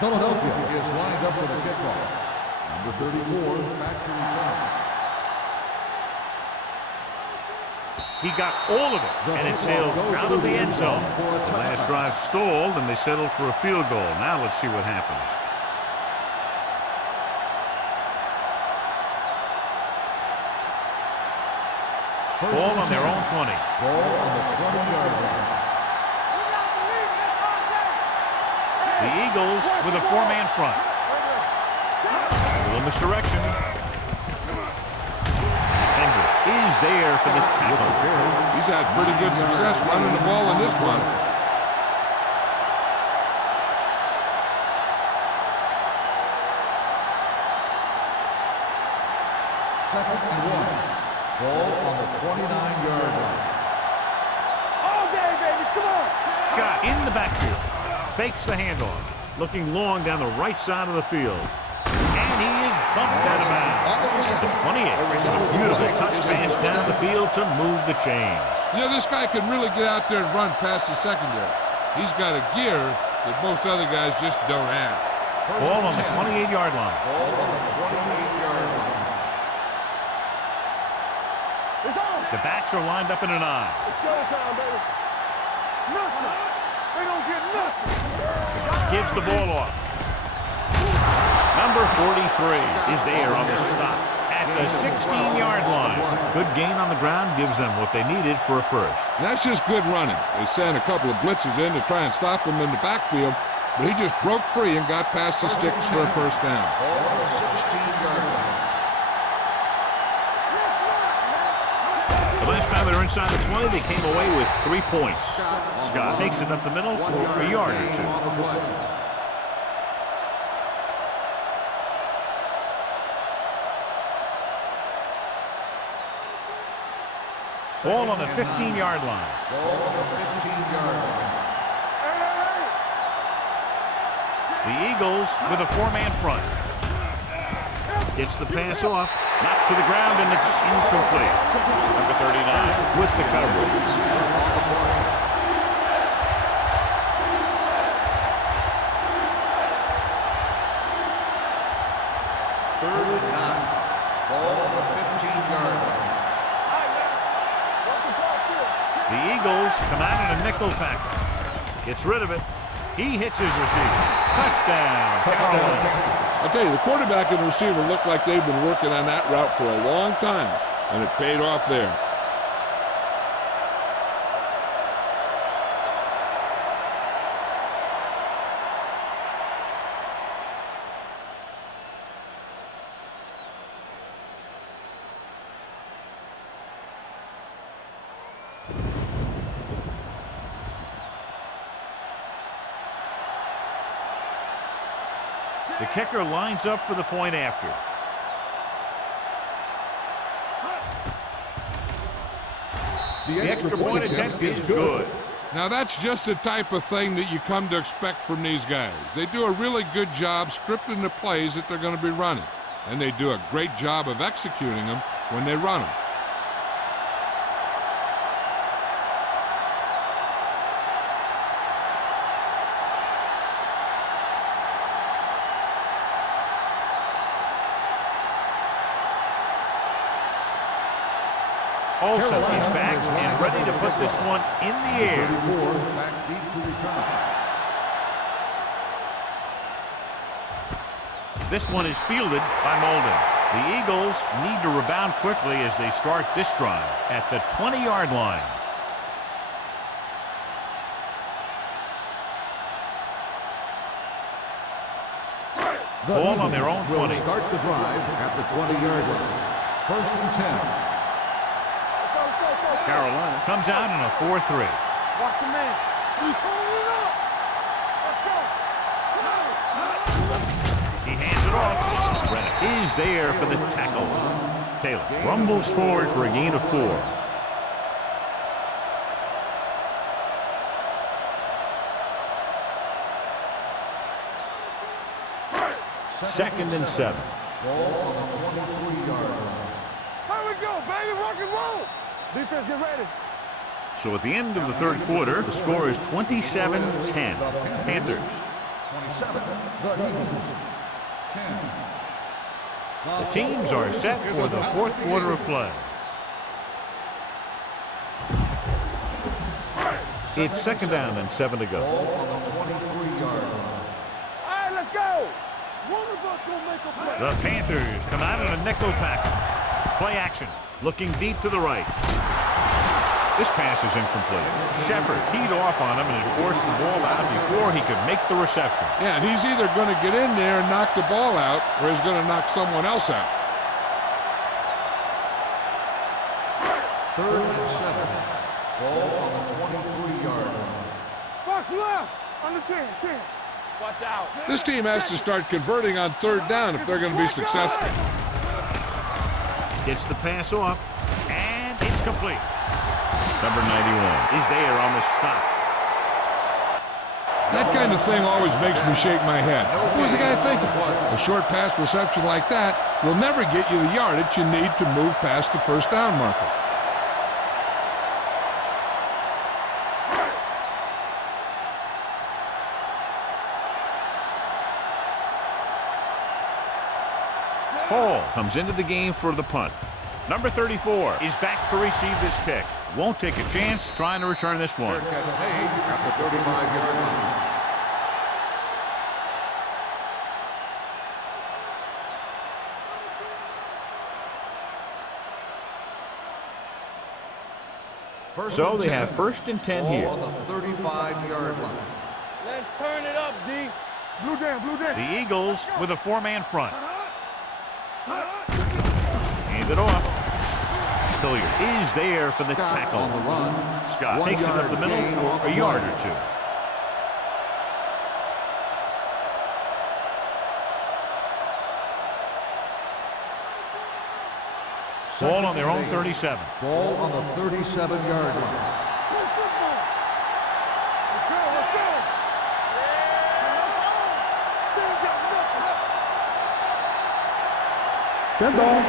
Philadelphia is lined up for the kickoff. Number 34, back to return. He got all of it, and it sails out of the end zone. The last drive stalled, and they settled for a field goal. Now let's see what happens. Ball on their own 20. Ball on the 20-yard line. The Eagles with a four-man front. A little misdirection. Hendricks is there for the tackle. He's had pretty good success running the ball in this one. Second and 1. Ball on the 29-yard line. All day, baby, come on. Scott in the backfield. Fakes the handoff. Looking long down the right side of the field. And he is bumped out of bounds. At the 28. A beautiful touch pass down the field to move the chains. You know, this guy can really get out there and run past the secondary. He's got a gear that most other guys just don't have. Ball on the 28-yard line. Ball on the 28-yard line. It's on. The backs are lined up in an eye. It's showtime, baby. Nothing. They don't get nothing. Gives the ball off. Number 43 is there on the stop at the 16-yard line. Good gain on the ground gives them what they needed for a first. And that's just good running. They sent a couple of blitzes in to try and stop him in the backfield, but he just broke free and got past the sticks for a first down. Ball on the 16-yard line. The last time they were inside the 20, they came away with 3 points. Scott takes it up the middle for a yard or two. Ball on the 15-yard line. Ball on the 15-yard line. The Eagles with a four-man front. Gets the pass off, knocked to the ground, and it's incomplete. Number 39 with the coverage. Third and 9. Ball on the 15-yard line. The Eagles come out in a nickel package. Gets rid of it. He hits his receiver. Touchdown, Carolina. I'll tell you, the quarterback and the receiver look like they've been working on that route for a long time, and it paid off there. The kicker lines up for the point after. The extra point attempt is good. Now that's just the type of thing that you come to expect from these guys. They do a really good job scripting the plays that they're going to be running, and they do a great job of executing them when they run them. Olsen is back and ready to put this one in the air. 34 back deep to return. This one is fielded by Molden. The Eagles need to rebound quickly as they start this drive at the 20-yard line. Ball on their own 20. Start the drive at the 20-yard line. First and 10. Carolina comes out in a 4-3. Watch your man. He's throwing it up. Let's go. He hands it off. Reddick is there for the tackle. Taylor rumbles forward for a gain of 4. Second and 7. Ball on the 23-yard line. Here we go, baby. Rock and roll. Defense, get ready. So at the end of the third quarter, the score is 27-10. Panthers. 27. The Eagles. 10. The teams are set for the fourth quarter of play. It's second down and 7 to go. Ball on the 23-yard line. All right, let's go. One of us gonna make a play. The Panthers come out in a nickel package. Play action. Looking deep to the right. This pass is incomplete. Shepard teed off on him and had forced the ball out before he could make the reception. Yeah, and he's either going to get in there and knock the ball out, or he's going to knock someone else out. Third and 7. Ball on the 23-yard line. Box left. Under 10. Watch out. This team has to start converting on third down if they're going to be successful. Gets the pass off, and it's complete. Number 91 is there on the stop. That kind of thing always makes me shake my head. What was the guy thinking? A short pass reception like that will never get you the yardage you need to move past the first down marker. Hall comes into the game for the punt. Number 34 is back to receive this kick. Won't take a chance trying to return this one. Fair catch made at the 35-yard line. So they have first and 10 here. Ball on the 35-yard line. Let's turn it up, D. Blue down. The Eagles with a 4-man front. Hand it off. Hilliard is there for the tackle. On the run. Scott takes it up the middle for a yard or 2. Ball on their own 37. Ball on the 37-yard line. Dead ball.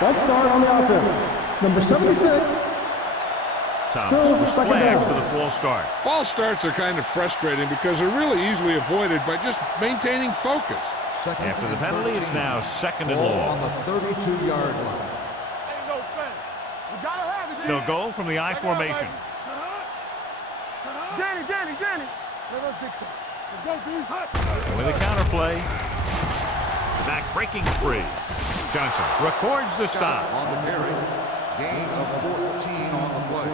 Bad start on the offense. Number 76. Thomas was second flagged down. for the false start. False starts are kind of frustrating because they're really easily avoided by just maintaining focus. After the penalty, it's now second and Ball long. on the 32-yard line. Ain't no fence. We gotta have it, D. They'll go from the I formation. Danny. Let us dictate. Let's go, D. With a counterplay. The back breaking free. Johnson records the stop. On the carry. Gain of 14 on the play.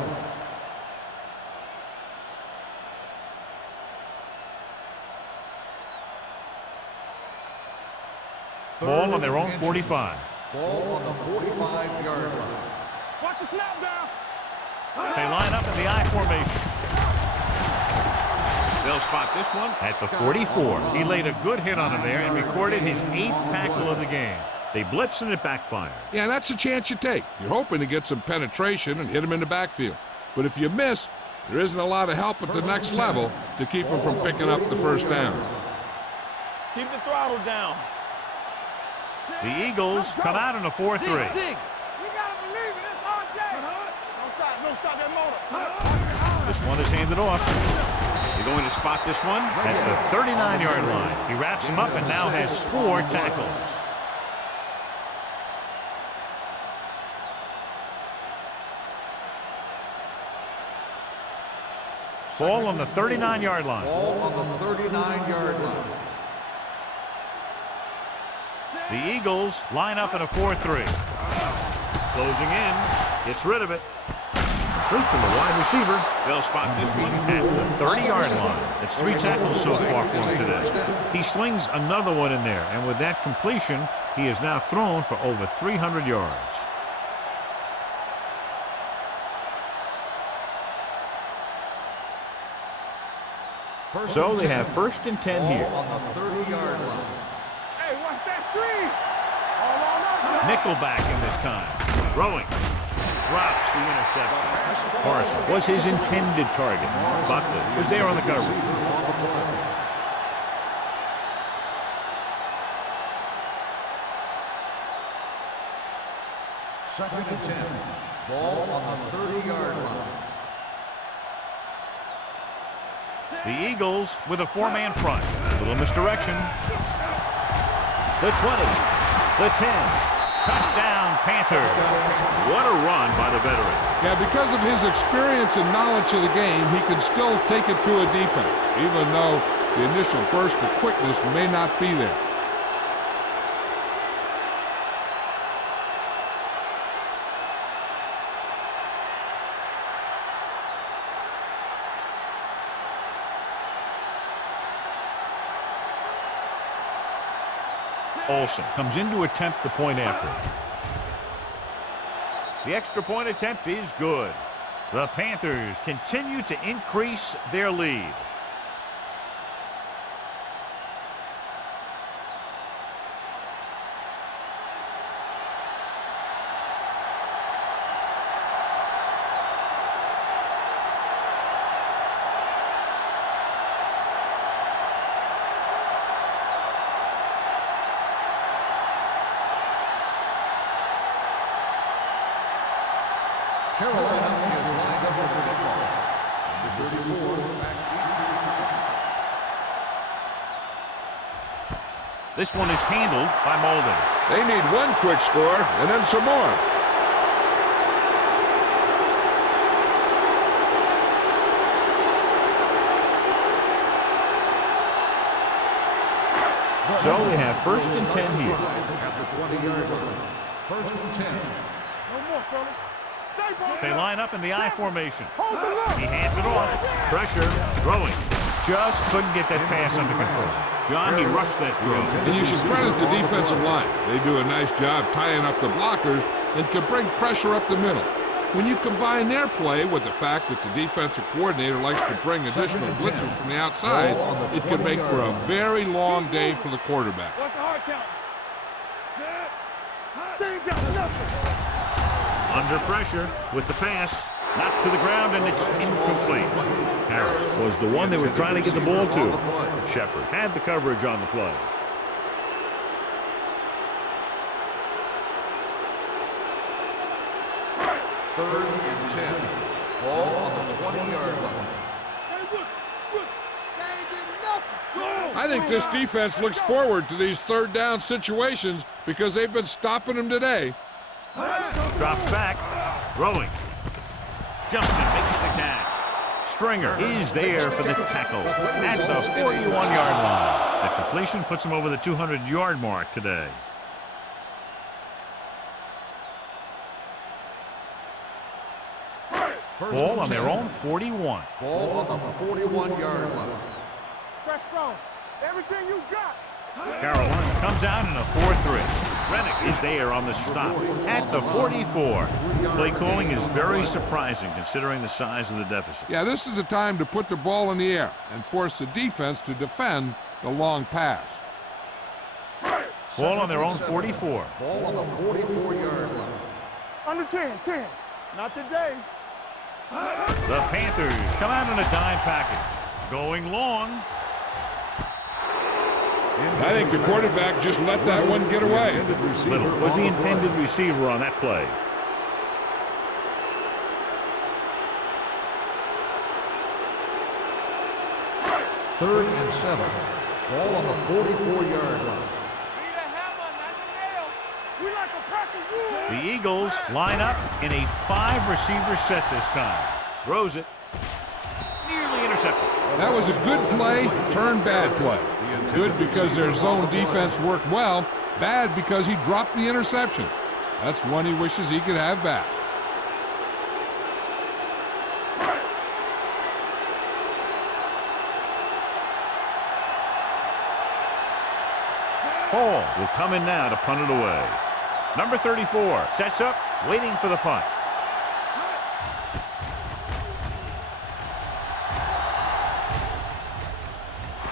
Ball on their own 45. Ball on the 45-yard line. Watch the snap down. They line up in the I formation. They'll spot this one at the 44. He laid a good hit on him there and recorded his 8th tackle of the game. They blitzed and it backfired. Yeah, that's a chance you take. You're hoping to get some penetration and hit him in the backfield. But if you miss, there isn't a lot of help at the next level to keep him from picking up the first down. Keep the throttle down. The Eagles come out in a 4-3. We gotta believe it. It's RJ. Don't stop that motor. This one is handed off. They're going to spot this one at the 39-yard line. He wraps him up and now has 4 tackles. Ball on the 39-yard line. Ball on the 39-yard line. The Eagles line up in a 4-3. Closing in. Gets rid of it. Complete to the wide receiver. They'll spot this one at the 30-yard line. It's 3 tackles so far for him today. He slings another one in there, and with that completion, he has now thrown for over 300 yards. So they have 1st and 10 here. On the 30-yard line. Hey, watch that screen. All on us. Nickelback in this time. Throwing. Drops the interception. Parsons was his intended target. Buckley was there on the coverage. Second and 10. Ball on the 30-yard line. The Eagles with a 4-man front. A little misdirection. The 20. The 10. Touchdown, Panthers. What a run by the veteran. Yeah, because of his experience and knowledge of the game, he can still take it to a defense, even though the initial burst of quickness may not be there. Olsen comes in to attempt the point after. The extra point attempt is good. The Panthers continue to increase their lead. Carolina is lined up with the football. Number 34, back This one is handled by Molden. They need one quick score and then some more. So they have 1st and 10 here. at the 20-yard line. 1st and 10. No more, fellas. Stay focused. They line up in the I formation. Hold the look. He hands it off. Pressure. Throwing. Just couldn't get that pass under control. John, he rushed that throw. And you should credit the defensive line. They do a nice job tying up the blockers and can bring pressure up the middle. When you combine their play with the fact that the defensive coordinator likes to bring additional blitzes from the outside, it can make for a very long day for the quarterback. What's the hard count? Set. They ain't got nothing. Under pressure with the pass. Knocked to the ground, and it's incomplete. Harris was the one they were trying to get the ball to. Shepard had the coverage on the play. Third and 10. Ball on the 20-yard line. Hey, look. They ain't getting nothing. I think this defense looks forward to these third down situations because they've been stopping them today. Drops back. Throwing. Jumps and makes the catch. Stringer is there for the tackle at the 41-yard line. That completion puts him over the 200-yard mark today. Ball on their own 41. Ball on the 41-yard line. Press strong. Everything you got. Carolina comes out in a 4-3. Rennick is there on the stop at the 44. Play calling is very surprising considering the size of the deficit. Yeah, this is a time to put the ball in the air and force the defense to defend the long pass. Ball on their own 44. Ball on the 44-yard line. Under 10. Not today. The Panthers come out in a dime package. Going long. I think the quarterback just let that one get away. Little was the intended receiver on that play. Third and 7. Ball on the 44-yard line. Be the hammer, not the nail. We like a pack of wood. The Eagles line up in a 5-receiver set this time. Throws it. Nearly intercepted. That was a good play, turned bad play. Good because their zone defense worked well. Bad because he dropped the interception. That's one he wishes he could have back. Hall will come in now to punt it away. Number 34 sets up, waiting for the punt.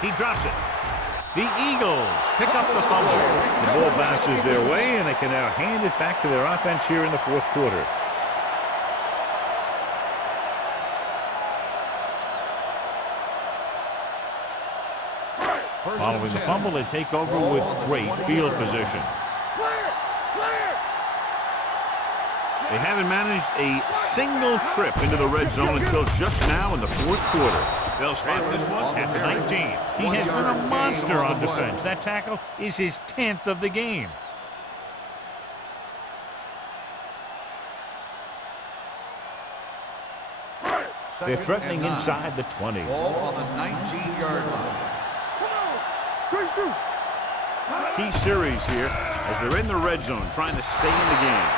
He drops it. The Eagles pick up the fumble. The ball bounces their way, and they can now hand it back to their offense here in the fourth quarter. Following the fumble, they take over with great field position. They haven't managed a single trip into the red zone until just now in the fourth quarter. They'll spot this one at the 19. He has been a monster on defense. That tackle is his 10th of the game. They're threatening inside the 20. Ball on the 19-yard line. Key series here as they're in the red zone trying to stay in the game.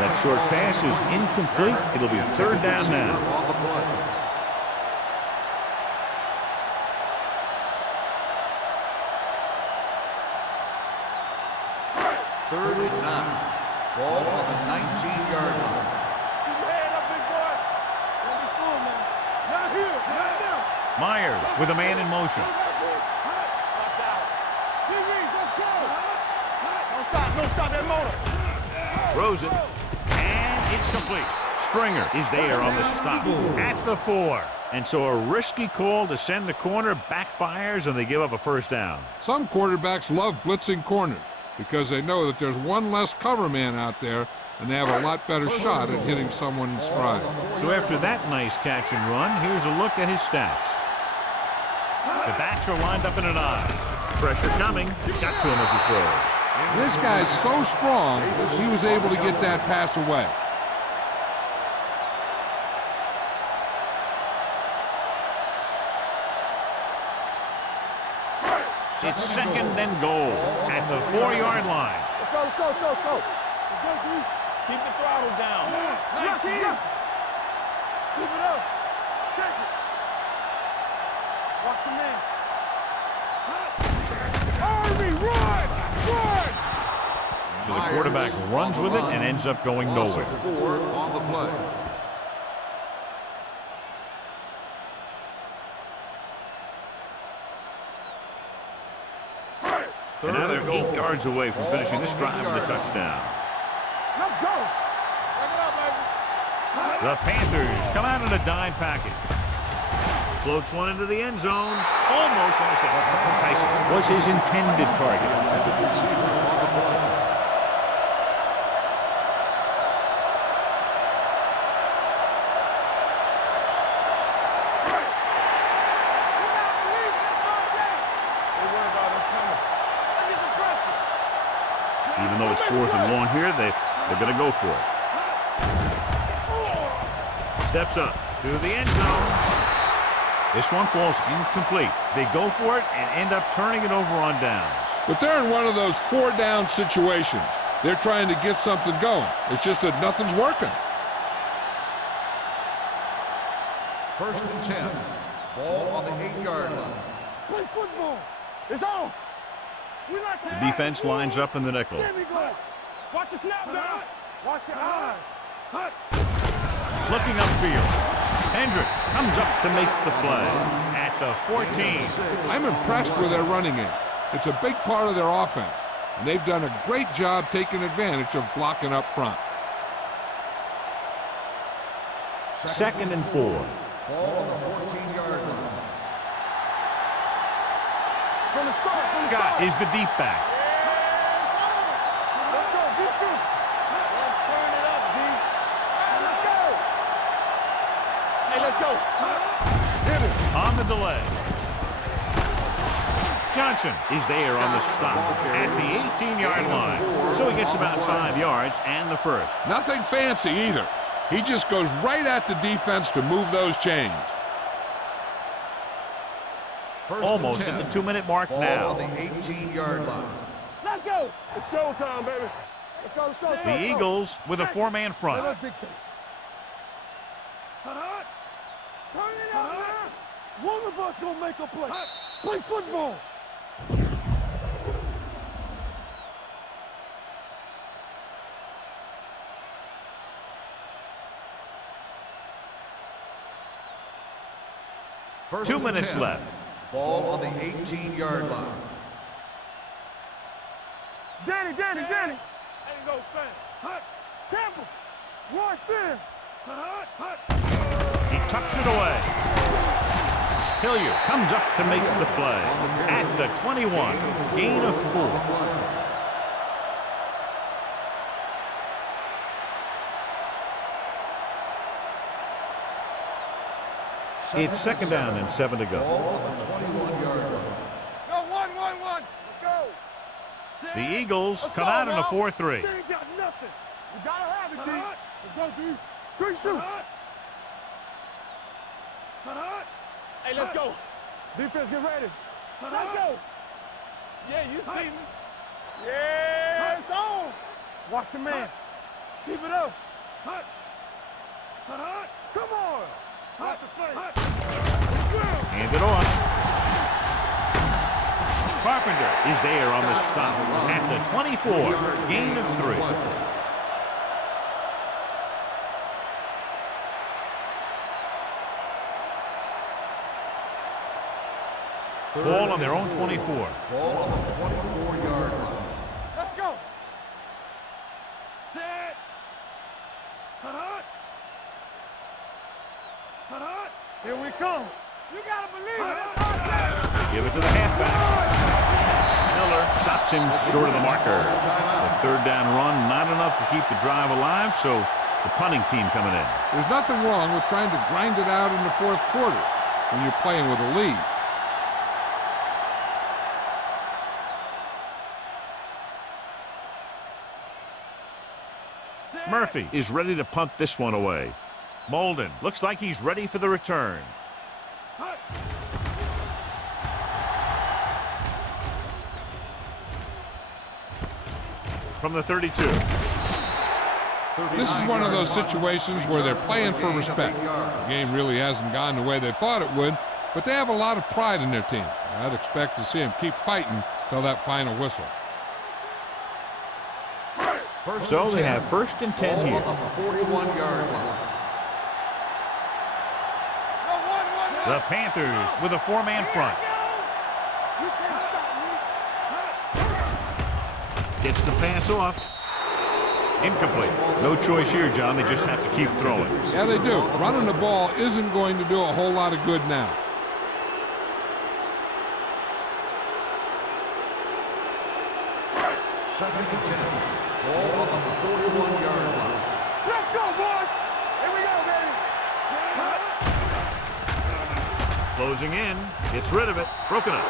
That short pass is incomplete. It'll be third down now. Third and 9. Ball on the 19-yard line. Keep your head up, big boy. Don't be fooled, man. Not here. Not now. Myers with a man in motion. Watch out. Let's go. Don't stop that motor. Throws it. And it's complete. Stringer is there on the stop at the 4. And so a risky call to send the corner backfires, and they give up a first down. Some quarterbacks love blitzing corners because they know that there's one less cover man out there, and they have a lot better shot at hitting someone in stride. So after that nice catch and run, here's a look at his stats. The backs are lined up in an I. Pressure coming. Got to him as he throws. This guy's so strong, he was able to get that pass away. It's second and goal at the 4-yard line. Let's go. Let's go, D. Keep the throttle down. 19. Keep it up. Check it. Watch him in. Army, run! So the quarterback runs with it and ends up going nowhere. 4 on the play. And now they're 8 yards away from finishing this drive with a touchdown. Let's go. Check it out, baby. The Panthers come out in a dime package. Floats one into the end zone. Almost intercepted. Tyson was his intended target. Even though it's 4th and long here, they're going to go for it. Steps up to the end zone. This one falls incomplete. They go for it and end up turning it over on downs. But they're in one of those 4-down situations. They're trying to get something going. It's just that nothing's working. First and 10. Ball on the 8-yard line. Play football. It's on. The defense lines up in the nickel. There we go. Watch the snap down. Watch your eyes. Looking upfield. Hendricks comes up to make the play at the 14. I'm impressed with their running game. It's a big part of their offense, and they've done a great job taking advantage of blocking up front. Second and 4. Ball on the 14-yard line. From the start. Scott is the deep back. Let's go, defense. Let's turn it up, D. Let's go. Hey, let's go. Hit it. On the delay. Johnson is there on the stop at the 18-yard line. So he gets about 5 yards and the first. Nothing fancy either. He just goes right at the defense to move those chains. Almost at the 2-minute mark Ball now. on the 18-yard line. Let's go. It's showtime, baby. Let's go, let's go. Let's go. The Eagles with a 4-man front. Let us dictate. Turn it up, man. One of us gonna make a play. Play football. First 2 and minutes 10. left. Ball on the 18-yard line. Danny. Ain't no thing. Temple. Rush in. He tucks it away. Hilliard comes up to make the play. At the 21, gain of 4. It's second down and 7 to go. Ball on the 21-yard line. Go, 1. Let's go. The Eagles come out in a 4-3. They ain't got nothing. You gotta have it, D. Let's go, D. 3 shoot. Hey, let's go. Defense, get ready. Let's go. Yeah, you see me. Yeah, it's on. Watch your man. Keep it up. Come on. Watch the play. Hand it off. Carpenter is there on the stop. At the 24, gain of 3. Ball on their own 24. Ball on the 24-yard line. Let's go. Set. Here we come. You gotta believe it. They give it to the halfback. Miller stops him short of the marker. The third down run, not enough to keep the drive alive, so the punting team coming in. There's nothing wrong with trying to grind it out in the fourth quarter when you're playing with a lead. Murphy is ready to punt this one away. Molden looks like he's ready for the return. From the 32. This is one of those situations where they're playing for respect. The game really hasn't gone the way they thought it would, but they have a lot of pride in their team. I'd expect to see them keep fighting till that final whistle. So they have first and 10 here. Ball on the 41-yard line. The Panthers with a 4-man front. Gets the pass off. Incomplete. No choice here, John. They just have to keep throwing. Yeah, they do. Running the ball isn't going to do a whole lot of good now. Second and 10. Ball on the 41-yard line. Let's go, boys. Here we go, baby. Closing in. Gets rid of it. Broken up.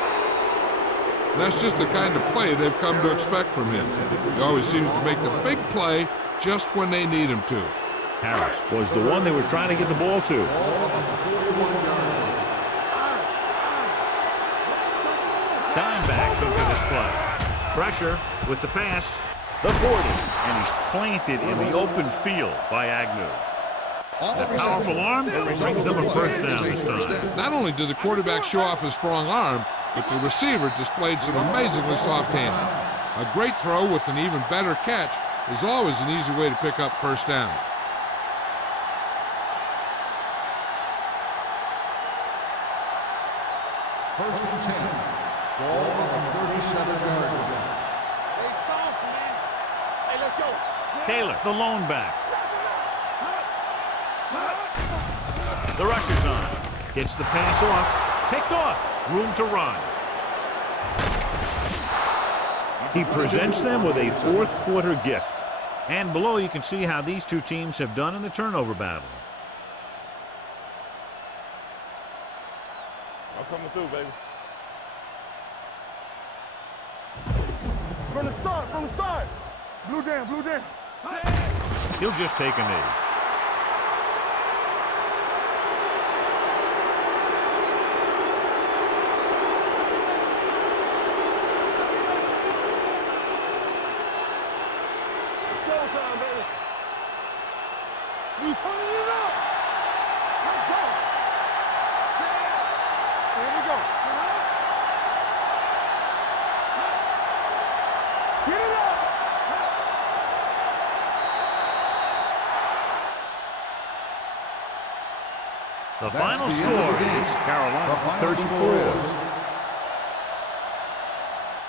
That's just the kind of play they've come to expect from him. He always seems to make the big play just when they need him to. Harris was the one they were trying to get the ball to. Ball on the 41-yard line. Dimebacks over this play. Pressure with the pass. The 40. And he's planted in the open field by Agnew. The powerful arm brings them a first down this time. Not only did the quarterback show off his strong arm, but the receiver displayed some amazingly soft hands. A great throw with an even better catch is always an easy way to pick up first down. First and 10. Ball on the 37-yard line. Hey, soft, man. Hey, let's go. Taylor, the lone back. The rush is on. Gets the pass off. Picked off. Room to run. He presents them with a fourth quarter gift. And below you can see how these two teams have done in the turnover battle. I'm coming through, baby. From the start. Blue down. He'll just take a knee. Showtime, baby. We turning it up. Let's go. Here we go. Get it up. The That's final the end of score the game. is Carolina The final 34. score is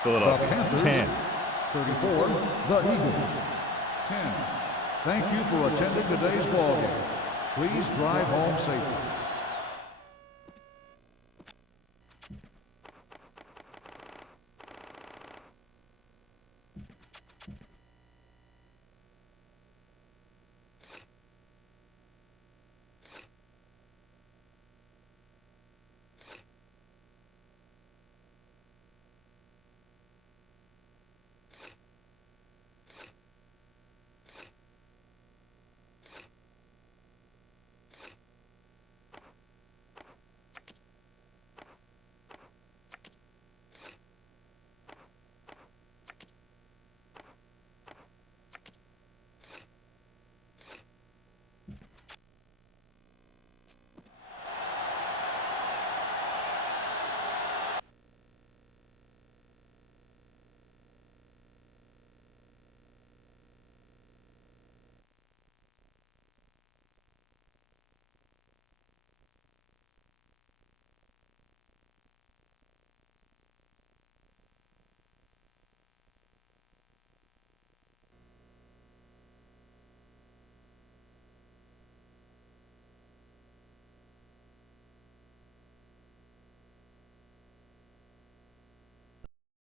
Philadelphia. Panthers, 10. 34, the Eagles, 10. Thank you for attending today's ball game. Please drive home safely.